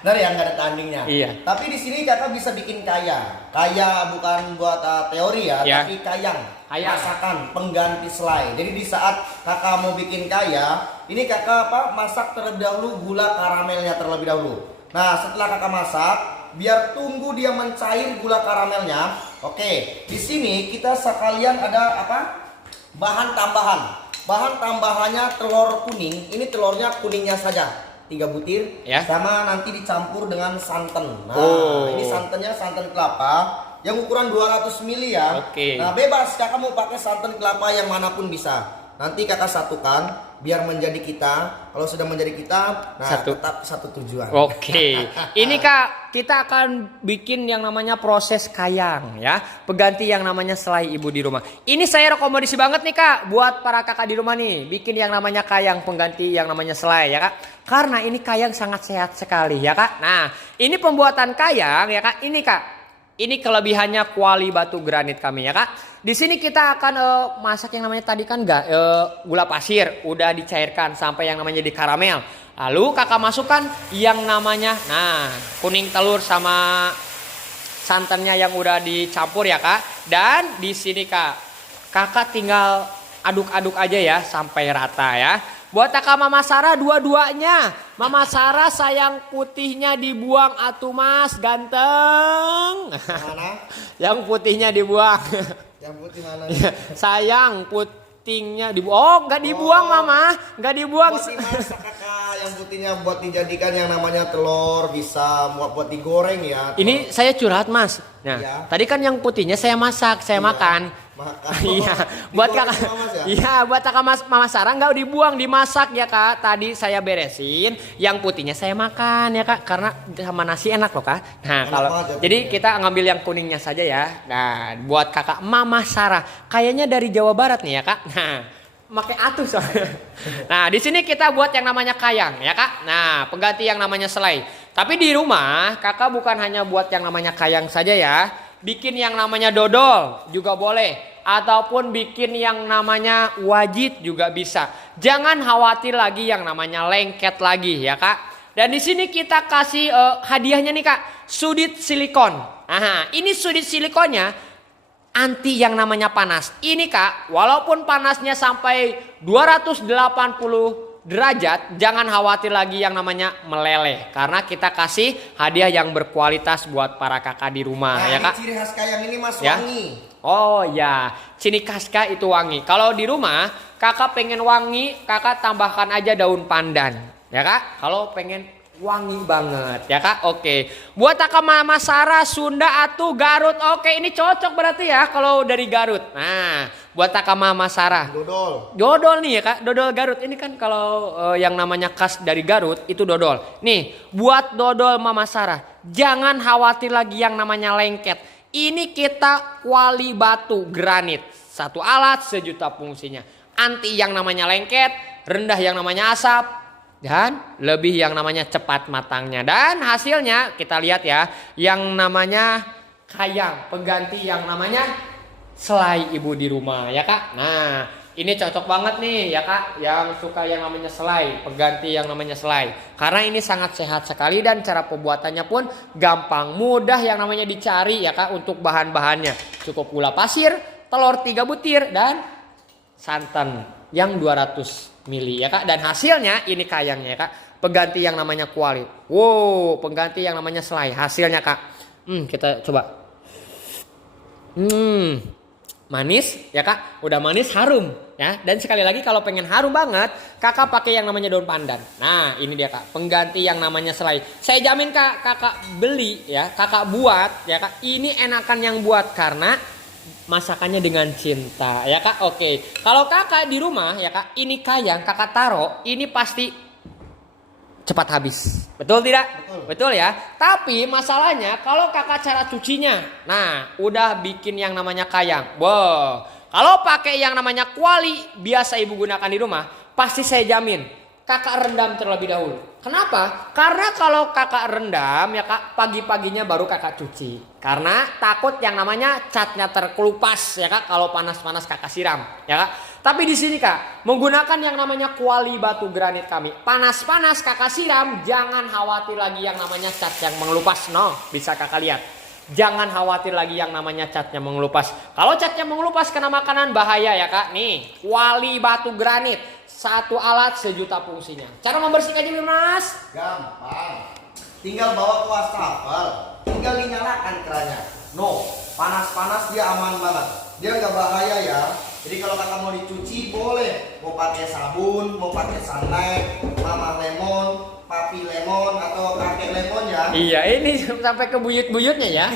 Benar ya, nggak ada tandingnya. Iya. Tapi di sini kakak bisa bikin kaya. Kaya bukan buat teori ya, Ya. tapi kayang. Kayang. Masakan pengganti selai. Jadi di saat kakak mau bikin kaya, ini kakak masak terlebih dahulu gula karamelnya terlebih dahulu. Nah setelah kakak masak, biar tunggu dia mencair gula karamelnya. Oke, di sini kita sekalian ada bahan tambahan. Bahan tambahannya telur kuning. Ini telurnya kuningnya saja, 3 butir ya. Sama nanti dicampur dengan santan. Nah ini santannya santan kelapa yang ukuran 200 ml ya. Oke. Nah bebas kakak mau pakai santan kelapa yang manapun bisa. Nanti kakak satukan biar menjadi kita. Kalau sudah menjadi kita, nah tetap satu tujuan. Oke. Ini kak, kita akan bikin yang namanya proses kayang ya. Pengganti yang namanya selai ibu di rumah. Ini saya rekomendasi banget nih kak, buat para kakak di rumah nih. Bikin yang namanya kayang, pengganti yang namanya selai ya kak. Karena ini kayang sangat sehat sekali ya kak. Nah ini pembuatan kayang ya kak. Ini kak. Ini kelebihannya kuali batu granit kami ya kak. Di sini kita akan masak yang namanya tadi kan gula pasir udah dicairkan sampai yang namanya di karamel. Lalu kakak masukkan yang namanya kuning telur sama santannya yang udah dicampur ya kak. Dan di sini kakak tinggal aduk-aduk aja ya sampai rata ya. Buat kakak Mama Sarah dua-duanya. Mama Sarah sayang putihnya dibuang atuh mas, ganteng. Mana? Yang putihnya dibuang. Yang putih mana? Sayang putihnya dibuang. Oh nggak dibuang mama, nggak dibuang. Buat dimasak kakak, yang putihnya buat dijadikan yang namanya telur, bisa buat digoreng ya. Ini saya curhat mas. Nah iya. tadi kan yang putihnya saya masak, saya makan. Iya, buat kakak, iya buat kakak Mama Sarah nggak dibuang, dimasak ya kak. Tadi saya beresin, yang putihnya saya makan ya kak, karena sama nasi enak loh kak. Nah kalau jadi kita ngambil yang kuningnya saja ya. Nah buat kakak Mama Sarah, kayaknya dari Jawa Barat nih ya kak. Nah pakai atuh soalnya. Nah di sini kita buat yang namanya kayang ya kak. Nah pengganti yang namanya selai. Tapi di rumah kakak bukan hanya buat yang namanya kayang saja ya. Bikin yang namanya dodol juga boleh. Ataupun bikin yang namanya wajit juga bisa. Jangan khawatir lagi yang namanya lengket lagi ya kak. Dan di sini kita kasih hadiahnya nih kak. Sudit silikon. Nah ini sudit silikonnya anti yang namanya panas. Ini kak walaupun panasnya sampai 280 derajat, jangan khawatir lagi yang namanya meleleh. Karena kita kasih hadiah yang berkualitas buat para kakak di rumah ya kak. Ciri khas kayang ini mas ya? Wangi. Oh ya, ciri khas kak itu wangi. Kalau di rumah kakak pengen wangi, kakak tambahkan aja daun pandan ya kak. Kalau pengen wangi banget ya kak. Oke. Buat kakak Mama Sarah Sunda atau Garut. Oke ini cocok berarti ya kalau dari Garut. Nah buat kakak Mama Sarah. Dodol nih ya kak. Dodol Garut. Ini kan kalau yang namanya khas dari Garut itu dodol. Nih buat dodol Mama Sarah. Jangan khawatir lagi yang namanya lengket. Ini kita kuali batu granit. Satu alat sejuta fungsinya. Anti yang namanya lengket. Rendah yang namanya asap. Dan lebih yang namanya cepat matangnya. Dan hasilnya kita lihat ya. Yang namanya kayang. Pengganti yang namanya selai ibu di rumah ya kak. Nah ini cocok banget nih ya kak. Yang suka yang namanya selai. Pengganti yang namanya selai. Karena ini sangat sehat sekali. Dan cara pembuatannya pun gampang. Mudah yang namanya dicari ya kak. Untuk bahan-bahannya. Cukup gula pasir. Telur 3 butir. Dan santan yang 200 mili ya kak. Dan hasilnya ini kayangnya ya kak. Pengganti yang namanya kuali. Wow pengganti yang namanya selai. Hasilnya kak. Kita coba. manis ya kak, udah manis harum ya. Dan sekali lagi kalau pengen harum banget, kakak pakai yang namanya daun pandan. Nah ini dia kak, pengganti yang namanya selai. Saya jamin kak, kakak beli ya, kakak buat ya kak, ini enakan yang buat karena masakannya dengan cinta ya kak. Oke, kalau kakak di rumah ya kak, ini kayang kakak taruh, ini pasti cepat habis. Betul tidak? Betul ya. Tapi masalahnya kalau kakak cara cucinya, nah udah bikin yang namanya kayang. Wow. Kalau pakai yang namanya kuali biasa ibu gunakan di rumah, pasti saya jamin kakak rendam terlebih dahulu. Kenapa? Karena kalau kakak rendam ya kak, pagi-paginya baru kakak cuci. Karena takut yang namanya catnya terkelupas ya kak, kalau panas-panas kakak siram ya kak. Tapi di sini kak, menggunakan yang namanya kuali batu granit kami. Panas-panas kakak siram, jangan khawatir lagi yang namanya cat yang mengelupas. No, bisa kakak lihat. Jangan khawatir lagi yang namanya catnya mengelupas. Kalau catnya mengelupas kena makanan bahaya ya kak. Nih, kuali batu granit. Satu alat sejuta fungsinya. Cara membersihkannya mas? Gampang. Tinggal bawa ke wastafel, tinggal dinyalakan kerannya. No, panas-panas dia aman banget. Dia nggak bahaya ya. Jadi kalau kakak mau dicuci boleh, mau pakai sabun, mau pakai sunlight, mama lemon, papi lemon atau kakek lemon ya. Iya, ini sampai ke buyut-buyutnya ya.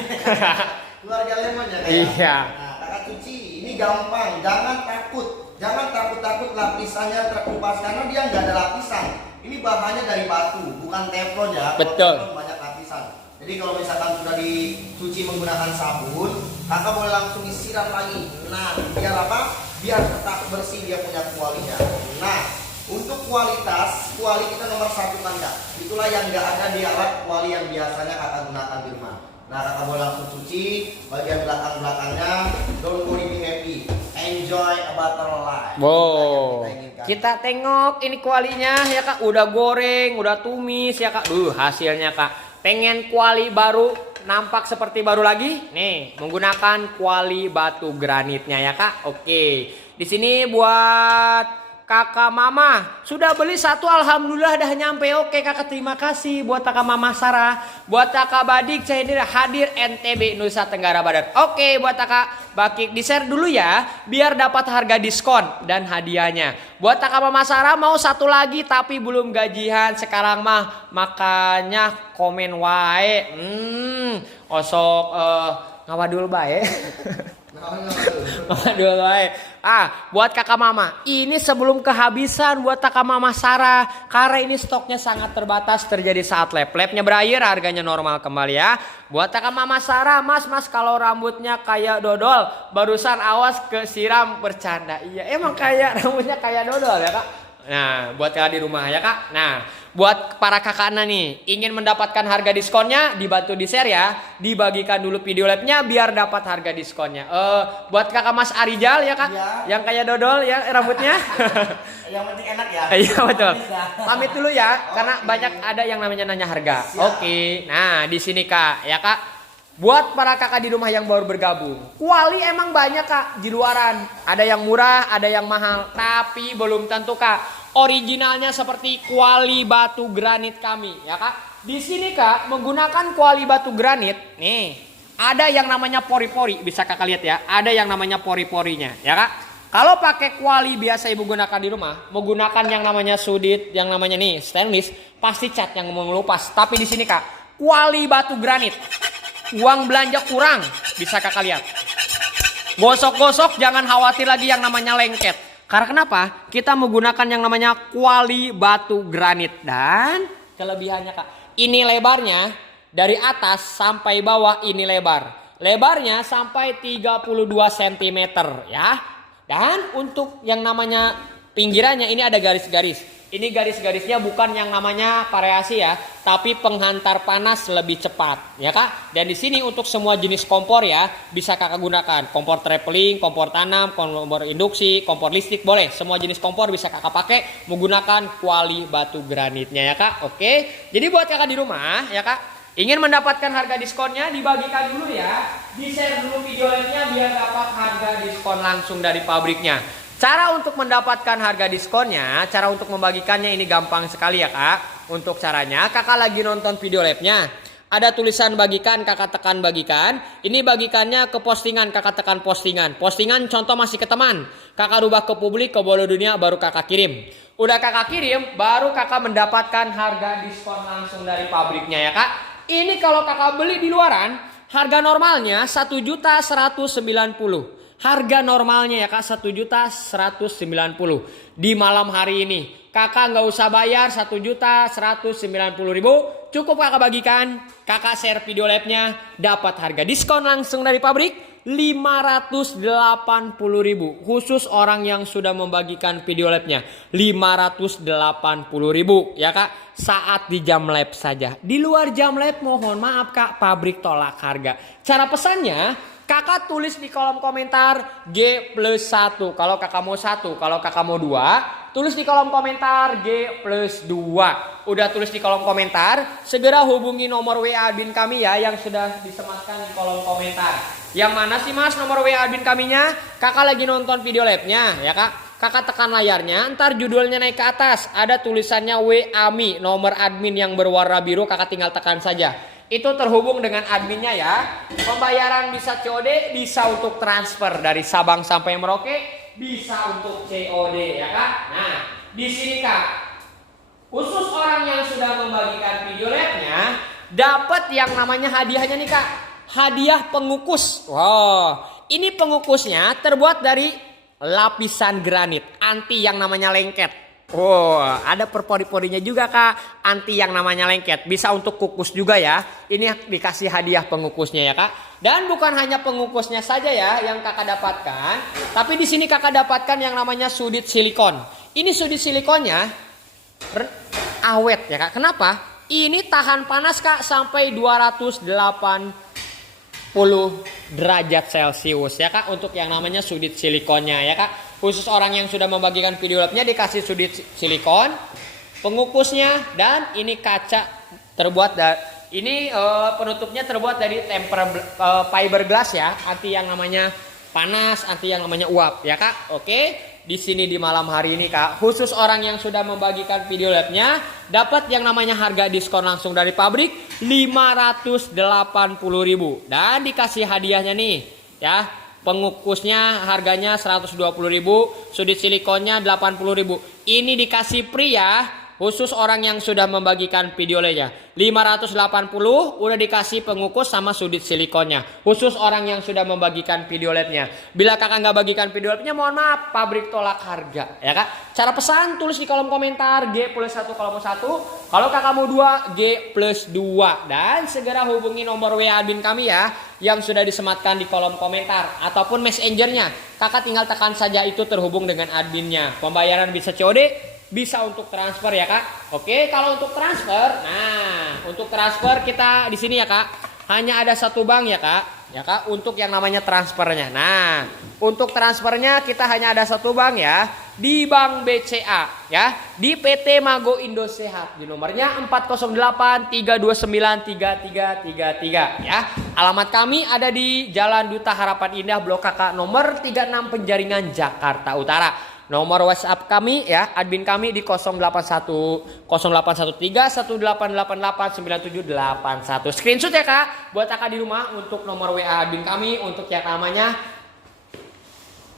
Keluarga lemon ya. Iya. Nah, kakak cuci ini gampang, jangan takut. Jangan takut-takut lapisannya terkelupas karena dia nggak ada lapisan. Ini bahannya dari batu, bukan teflon ya. Betul. Teflon banyak lapisan. Jadi kalau misalkan sudah dicuci menggunakan sabun, kakak boleh langsung disiram lagi. Nah, biar apa? Biar tetap bersih dia punya kualinya. Nah, untuk kualitas, kuali kita nomor 1 tanda. Itulah yang nggak ada di alat kuali yang biasanya kakak gunakan di rumah. Nah, kakak boleh langsung cuci bagian belakang-belakangnya. Don't worry, be happy. Enjoy a better life. Wow. Kita tengok ini kualinya ya kak, udah goreng, udah tumis ya kak. Hasilnya kak. Pengen kuali baru nampak seperti baru lagi? Nih, menggunakan kuali batu granitnya ya kak. Oke. Di sini buat kakak mama sudah beli satu, alhamdulillah dah nyampe. Oke kakak, terima kasih buat kakak mama Sarah, buat kakak Badik saya hadir NTB Nusa Tenggara Barat. Oke, buat kakak Bakik di share dulu ya biar dapat harga diskon dan hadiahnya. Buat kakak mama Sarah mau satu lagi tapi belum gajian sekarang mah, makanya komen wae. Osok ngawadul bae. Aduh, buat kakak mama, ini sebelum kehabisan buat kakak mama Sarah, karena ini stoknya sangat terbatas terjadi saat labnya berakhir, harganya normal kembali ya. Buat kakak mama Sarah, mas kalau rambutnya kayak dodol, barusan awas kesiram bercanda. Iya emang kayak rambutnya kayak dodol ya kak. Nah, buat kakak di rumah ya kak. Nah, buat para kakak nih ingin mendapatkan harga diskonnya, dibantu di share ya, dibagikan dulu video labnya biar dapat harga diskonnya. Buat kakak Mas Arijal ya kak, ya, yang kayak dodol ya rambutnya. Yang penting enak ya. Iya betul. Pamit dulu ya, karena banyak ada yang namanya nanya harga. Oke. Nah di sini kak ya kak. Buat para kakak di rumah yang baru bergabung, kuali emang banyak kak di luaran. Ada yang murah, ada yang mahal, tapi belum tentu kak originalnya seperti kuali batu granit kami ya kak. Di sini kak menggunakan kuali batu granit nih, ada yang namanya pori-pori, bisa kakak lihat ya, ada yang namanya pori-porinya ya kak. Kalau pakai kuali biasa ibu gunakan di rumah, menggunakan yang namanya sudit, yang namanya nih stainless, pasti cat yang mengelupas. Tapi di sini kak kuali batu granit, uang belanja kurang, bisa kakak lihat. Gosok-gosok jangan khawatir lagi yang namanya lengket. Karena kenapa? Kita menggunakan yang namanya kuali batu granit. Dan kelebihannya kak, ini lebarnya dari atas sampai bawah ini lebar. Lebarnya sampai 32 cm ya. Dan untuk yang namanya pinggirannya ini ada garis-garis. Ini garis-garisnya bukan yang namanya variasi ya, tapi penghantar panas lebih cepat, ya kak. Dan di sini untuk semua jenis kompor ya, bisa kakak gunakan. Kompor traveling, kompor tanam, kompor induksi, kompor listrik boleh. Semua jenis kompor bisa kakak pakai menggunakan kuali batu granitnya ya kak. Oke, jadi buat kakak di rumah ya kak, ingin mendapatkan harga diskonnya dibagikan dulu ya, di share dulu video lainnya biar dapat harga diskon langsung dari pabriknya. Cara untuk mendapatkan harga diskonnya, cara untuk membagikannya ini gampang sekali ya kak. Untuk caranya kakak lagi nonton video labnya, Ada tulisan bagikan, kakak tekan bagikan. Ini bagikannya ke postingan, kakak tekan postingan. Postingan contoh masih ke teman. Kakak rubah ke publik, ke bola dunia, baru kakak kirim. Udah kakak kirim, baru kakak mendapatkan harga diskon langsung dari pabriknya ya kak. Ini kalau kakak beli di luaran, harga normalnya 1.190.000. Harga normalnya ya kak 1.190.000. Di malam hari ini kakak nggak usah bayar 1.190.000. Cukup kakak bagikan, kakak share video labnya, dapat harga diskon langsung dari pabrik 580.000. Khusus orang yang sudah membagikan video labnya 580.000 ya kak. Saat di jam lab saja. Di luar jam lab mohon maaf kak, pabrik tolak harga. Cara pesannya, kakak tulis di kolom komentar G+1 kalau kakak mau 1, kalau kakak mau 2. Tulis di kolom komentar G+2. Udah tulis di kolom komentar, segera hubungi nomor WA admin kami ya yang sudah disematkan di kolom komentar. Yang mana sih mas nomor WA admin kaminya? Kakak lagi nonton video labnya ya kak. Kakak tekan layarnya, ntar judulnya naik ke atas. Ada tulisannya WAMI, nomor admin yang berwarna biru, kakak tinggal tekan saja. Itu terhubung dengan adminnya ya. Pembayaran bisa COD, bisa untuk transfer dari Sabang sampai Merauke. Bisa untuk COD ya kak. Nah di sini kak, khusus orang yang sudah membagikan video labnya dapat yang namanya hadiahnya nih kak. Hadiah pengukus. Wow, ini pengukusnya terbuat dari lapisan granit anti yang namanya lengket. Oh, ada perpori-porinya juga kak, anti yang namanya lengket. Bisa untuk kukus juga ya. Ini dikasih hadiah pengukusnya ya kak. Dan bukan hanya pengukusnya saja ya yang kakak dapatkan, tapi di sini kakak dapatkan yang namanya sudit silikon. Ini sudit silikonnya awet ya kak. Kenapa? Ini tahan panas kak sampai 280 derajat Celcius ya kak, untuk yang namanya sudit silikonnya ya kak. Khusus orang yang sudah membagikan video labnya dikasih sudit silikon, pengukusnya, dan ini kaca terbuat dari ini penutupnya terbuat dari fiberglass ya, anti yang namanya panas, anti yang namanya uap ya kak. Oke, di sini di malam hari ini kak, khusus orang yang sudah membagikan video labnya dapat yang namanya harga diskon langsung dari pabrik 580.000 dan dikasih hadiahnya nih ya. Pengukusnya harganya 120.000, sudut silikonnya 80.000. Ini dikasih free ya, khusus orang yang sudah membagikan video labnya 580 udah dikasih pengukus sama sudut silikonnya, khusus orang yang sudah membagikan video labnya. Bila kakak nggak bagikan video labnya, mohon maaf, pabrik tolak harga ya kak. Cara pesan tulis di kolom komentar G+1 kalau mau 1, kalau kakak mau 2 G+2, dan segera hubungi nomor WA admin kami ya yang sudah disematkan di kolom komentar ataupun messengernya. Kakak tinggal tekan saja, itu terhubung dengan adminnya. Pembayaran bisa COD, bisa untuk transfer ya kak. Oke, kalau untuk transfer, nah untuk transfer kita di sini ya kak, hanya ada satu bank ya kak, untuk yang namanya transfernya. Nah untuk transfernya kita hanya ada satu bank ya, di Bank BCA ya, di PT Mago Indosehat, di nomornya 408-329-3333 ya. Alamat kami ada di Jalan Duta Harapan Indah, Blok KK nomor 36 Penjaringan, Jakarta Utara. Nomor WhatsApp kami ya, admin kami di 0813-1888-9781. Screenshot ya kak, buat kakak di rumah untuk nomor WA admin kami untuk yang namanya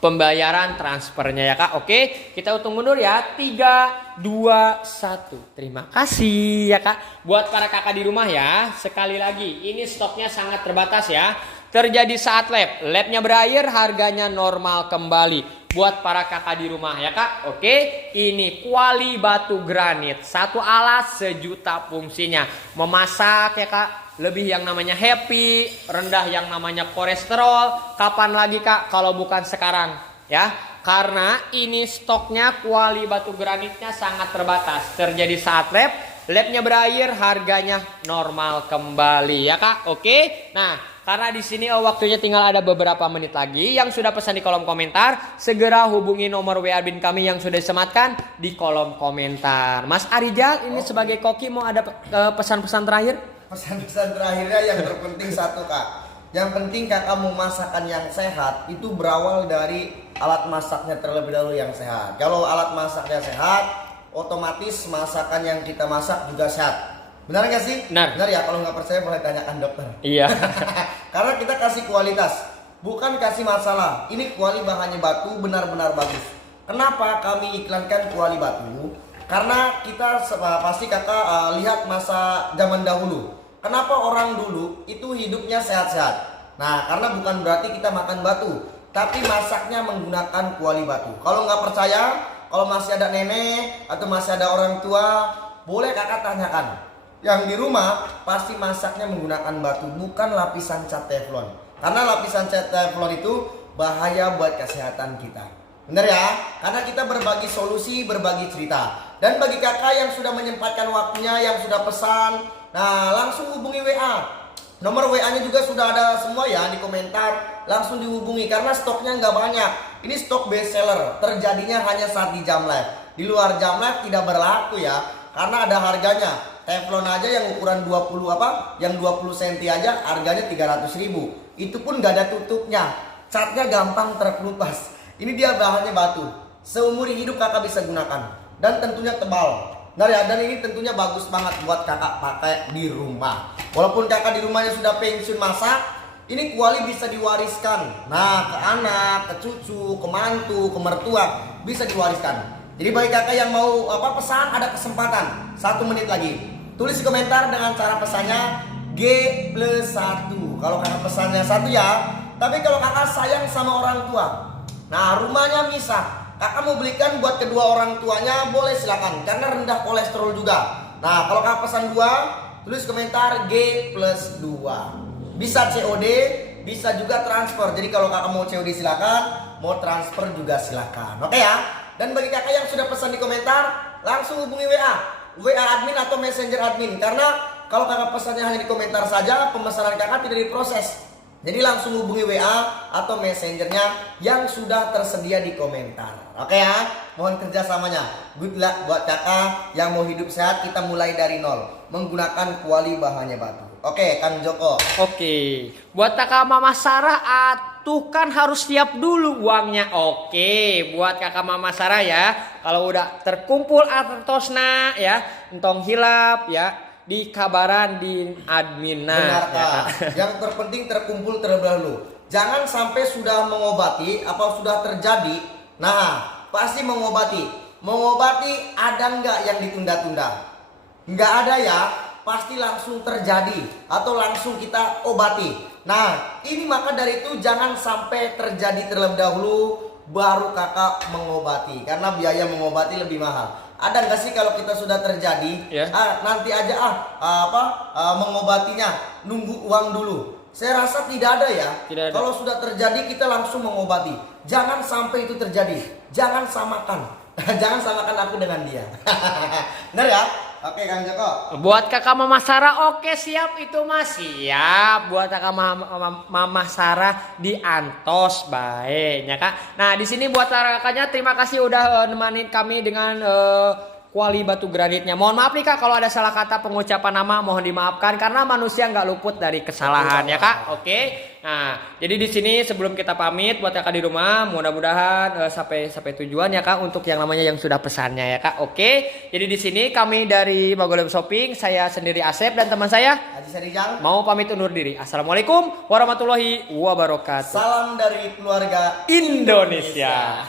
pembayaran transfernya ya kak. Oke, kita hitung mundur ya, 3, 2, 1. Terima kasih ya kak. Buat para kakak di rumah ya, sekali lagi ini stoknya sangat terbatas ya. Terjadi saat labnya berakhir, harganya normal kembali. Buat para kakak di rumah ya kak. Oke, ini kuali batu granit, satu alat 1 juta fungsinya. Memasak ya kak, lebih yang namanya happy, rendah yang namanya kolesterol. Kapan lagi kak kalau bukan sekarang ya, karena ini stoknya kuali batu granitnya sangat terbatas. Terjadi saat labnya berakhir, harganya normal kembali ya kak. Oke, nah karena di sini waktunya tinggal ada beberapa menit lagi. Yang sudah pesan di kolom komentar, segera hubungi nomor WA admin kami yang sudah disematkan di kolom komentar. Mas Arijal ini sebagai koki mau ada pesan-pesan terakhir? Pesan-pesan terakhirnya yang terpenting satu kak. Yang penting kakak mau masakan yang sehat itu berawal dari alat masaknya terlebih dahulu yang sehat. Kalau alat masaknya sehat, otomatis masakan yang kita masak juga sehat. Benar nggak sih? Benar. Benar ya, kalau nggak percaya boleh tanyakan dokter. Iya. Karena kita kasih kualitas, bukan kasih masalah. Ini kuali bahannya batu benar-benar bagus. Kenapa kami iklankan kuali batu? Karena kita pasti kakak lihat masa zaman dahulu. Kenapa orang dulu itu hidupnya sehat-sehat? Nah, karena bukan berarti kita makan batu, tapi masaknya menggunakan kuali batu. Kalau nggak percaya, kalau masih ada nenek atau masih ada orang tua, boleh kakak tanyakan. Yang di rumah pasti masaknya menggunakan batu, bukan lapisan cat teflon. Karena lapisan cat teflon itu bahaya buat kesehatan kita. Bener ya? Karena kita berbagi solusi, berbagi cerita. Dan bagi kakak yang sudah menyempatkan waktunya, yang sudah pesan, nah langsung hubungi WA. Nomor WA-nya juga sudah ada semua ya di komentar. Langsung dihubungi karena stoknya nggak banyak. Ini stok best seller. Terjadinya hanya saat di jam live. Di luar jam live tidak berlaku ya. Karena ada harganya. Teflon aja yang ukuran 20 yang 20 cm aja harganya 300.000. Itu pun gak ada tutupnya. Catnya gampang terkelupas. Ini dia bahannya batu. Seumur hidup kakak bisa gunakan. Dan tentunya tebal. Nah ya, dan ini tentunya bagus banget buat kakak pakai di rumah. Walaupun kakak di rumahnya sudah pensiun masa, ini kuali bisa diwariskan. Nah, ke anak, ke cucu, ke mantu, ke mertua bisa diwariskan. Jadi bagi kakak yang mau pesan, ada kesempatan 1 menit lagi. Tulis di komentar dengan cara pesannya G+1. Kalau kakak pesannya 1 ya. Tapi kalau kakak sayang sama orang tua, nah rumahnya misah, kakak mau belikan buat kedua orang tuanya, boleh silakan. Karena rendah kolesterol juga. Nah kalau kakak pesan 2, tulis komentar G+2. Bisa COD, bisa juga transfer. Jadi kalau kakak mau COD silakan, mau transfer juga silakan. Oke ya. Dan bagi kakak yang sudah pesan di komentar, langsung hubungi WA admin atau messenger admin. Karena kalau kakak pesannya hanya di komentar saja, pemesanan kakak tidak diproses. Jadi langsung hubungi WA atau messengernya yang sudah tersedia di komentar. Oke ya, mohon kerjasamanya. Good luck buat kakak yang mau hidup sehat. Kita mulai dari nol menggunakan kuali bahannya batu. Oke, Kang Joko. Oke, buat kakak Mama Sarah, atuh kan harus siap dulu uangnya. Oke, buat kakak Mama Sarah ya, kalau udah terkumpul atosna ya, entong hilap ya, di kabaran di adminna. Benar ya. Kak. Yang terpenting terkumpul terlebih dahulu. Jangan sampai sudah mengobati apa sudah terjadi. Nah, pasti mengobati. Mengobati ada nggak yang ditunda-tunda? Nggak ada ya. Pasti langsung terjadi atau langsung kita obati. Nah, ini maka dari itu jangan sampai terjadi terlebih dahulu baru kakak mengobati, karena biaya mengobati lebih mahal. Ada nggak sih kalau kita sudah terjadi, nanti aja mengobatinya nunggu uang dulu? Saya rasa tidak ada ya. Tidak ada. Kalau sudah terjadi kita langsung mengobati. Jangan sampai itu terjadi. Jangan samakan. Jangan samakan aku dengan dia. Benar ya? Oke Kang Joko. Buat kakak Mama Sarah, oke siap itu mas, siap. Buat kakak Mama Sarah di Antos baiknya kak. Nah di sini buat kakaknya terima kasih udah nemanin kami dengan kuali batu granitnya. Mohon maaf nih kak kalau ada salah kata pengucapan nama, mohon dimaafkan karena manusia nggak luput dari kesalahan ya kak. Oke. Nah jadi di sini sebelum kita pamit buat kakak di rumah, mudah-mudahan sampai tujuan ya kak untuk yang namanya yang sudah pesannya ya kak. Oke. Jadi di sini kami dari Magolem Shopping, saya sendiri Asep dan teman saya Haji Sarijang mau pamit undur diri. Assalamualaikum warahmatullahi wabarakatuh. Salam dari keluarga Indonesia.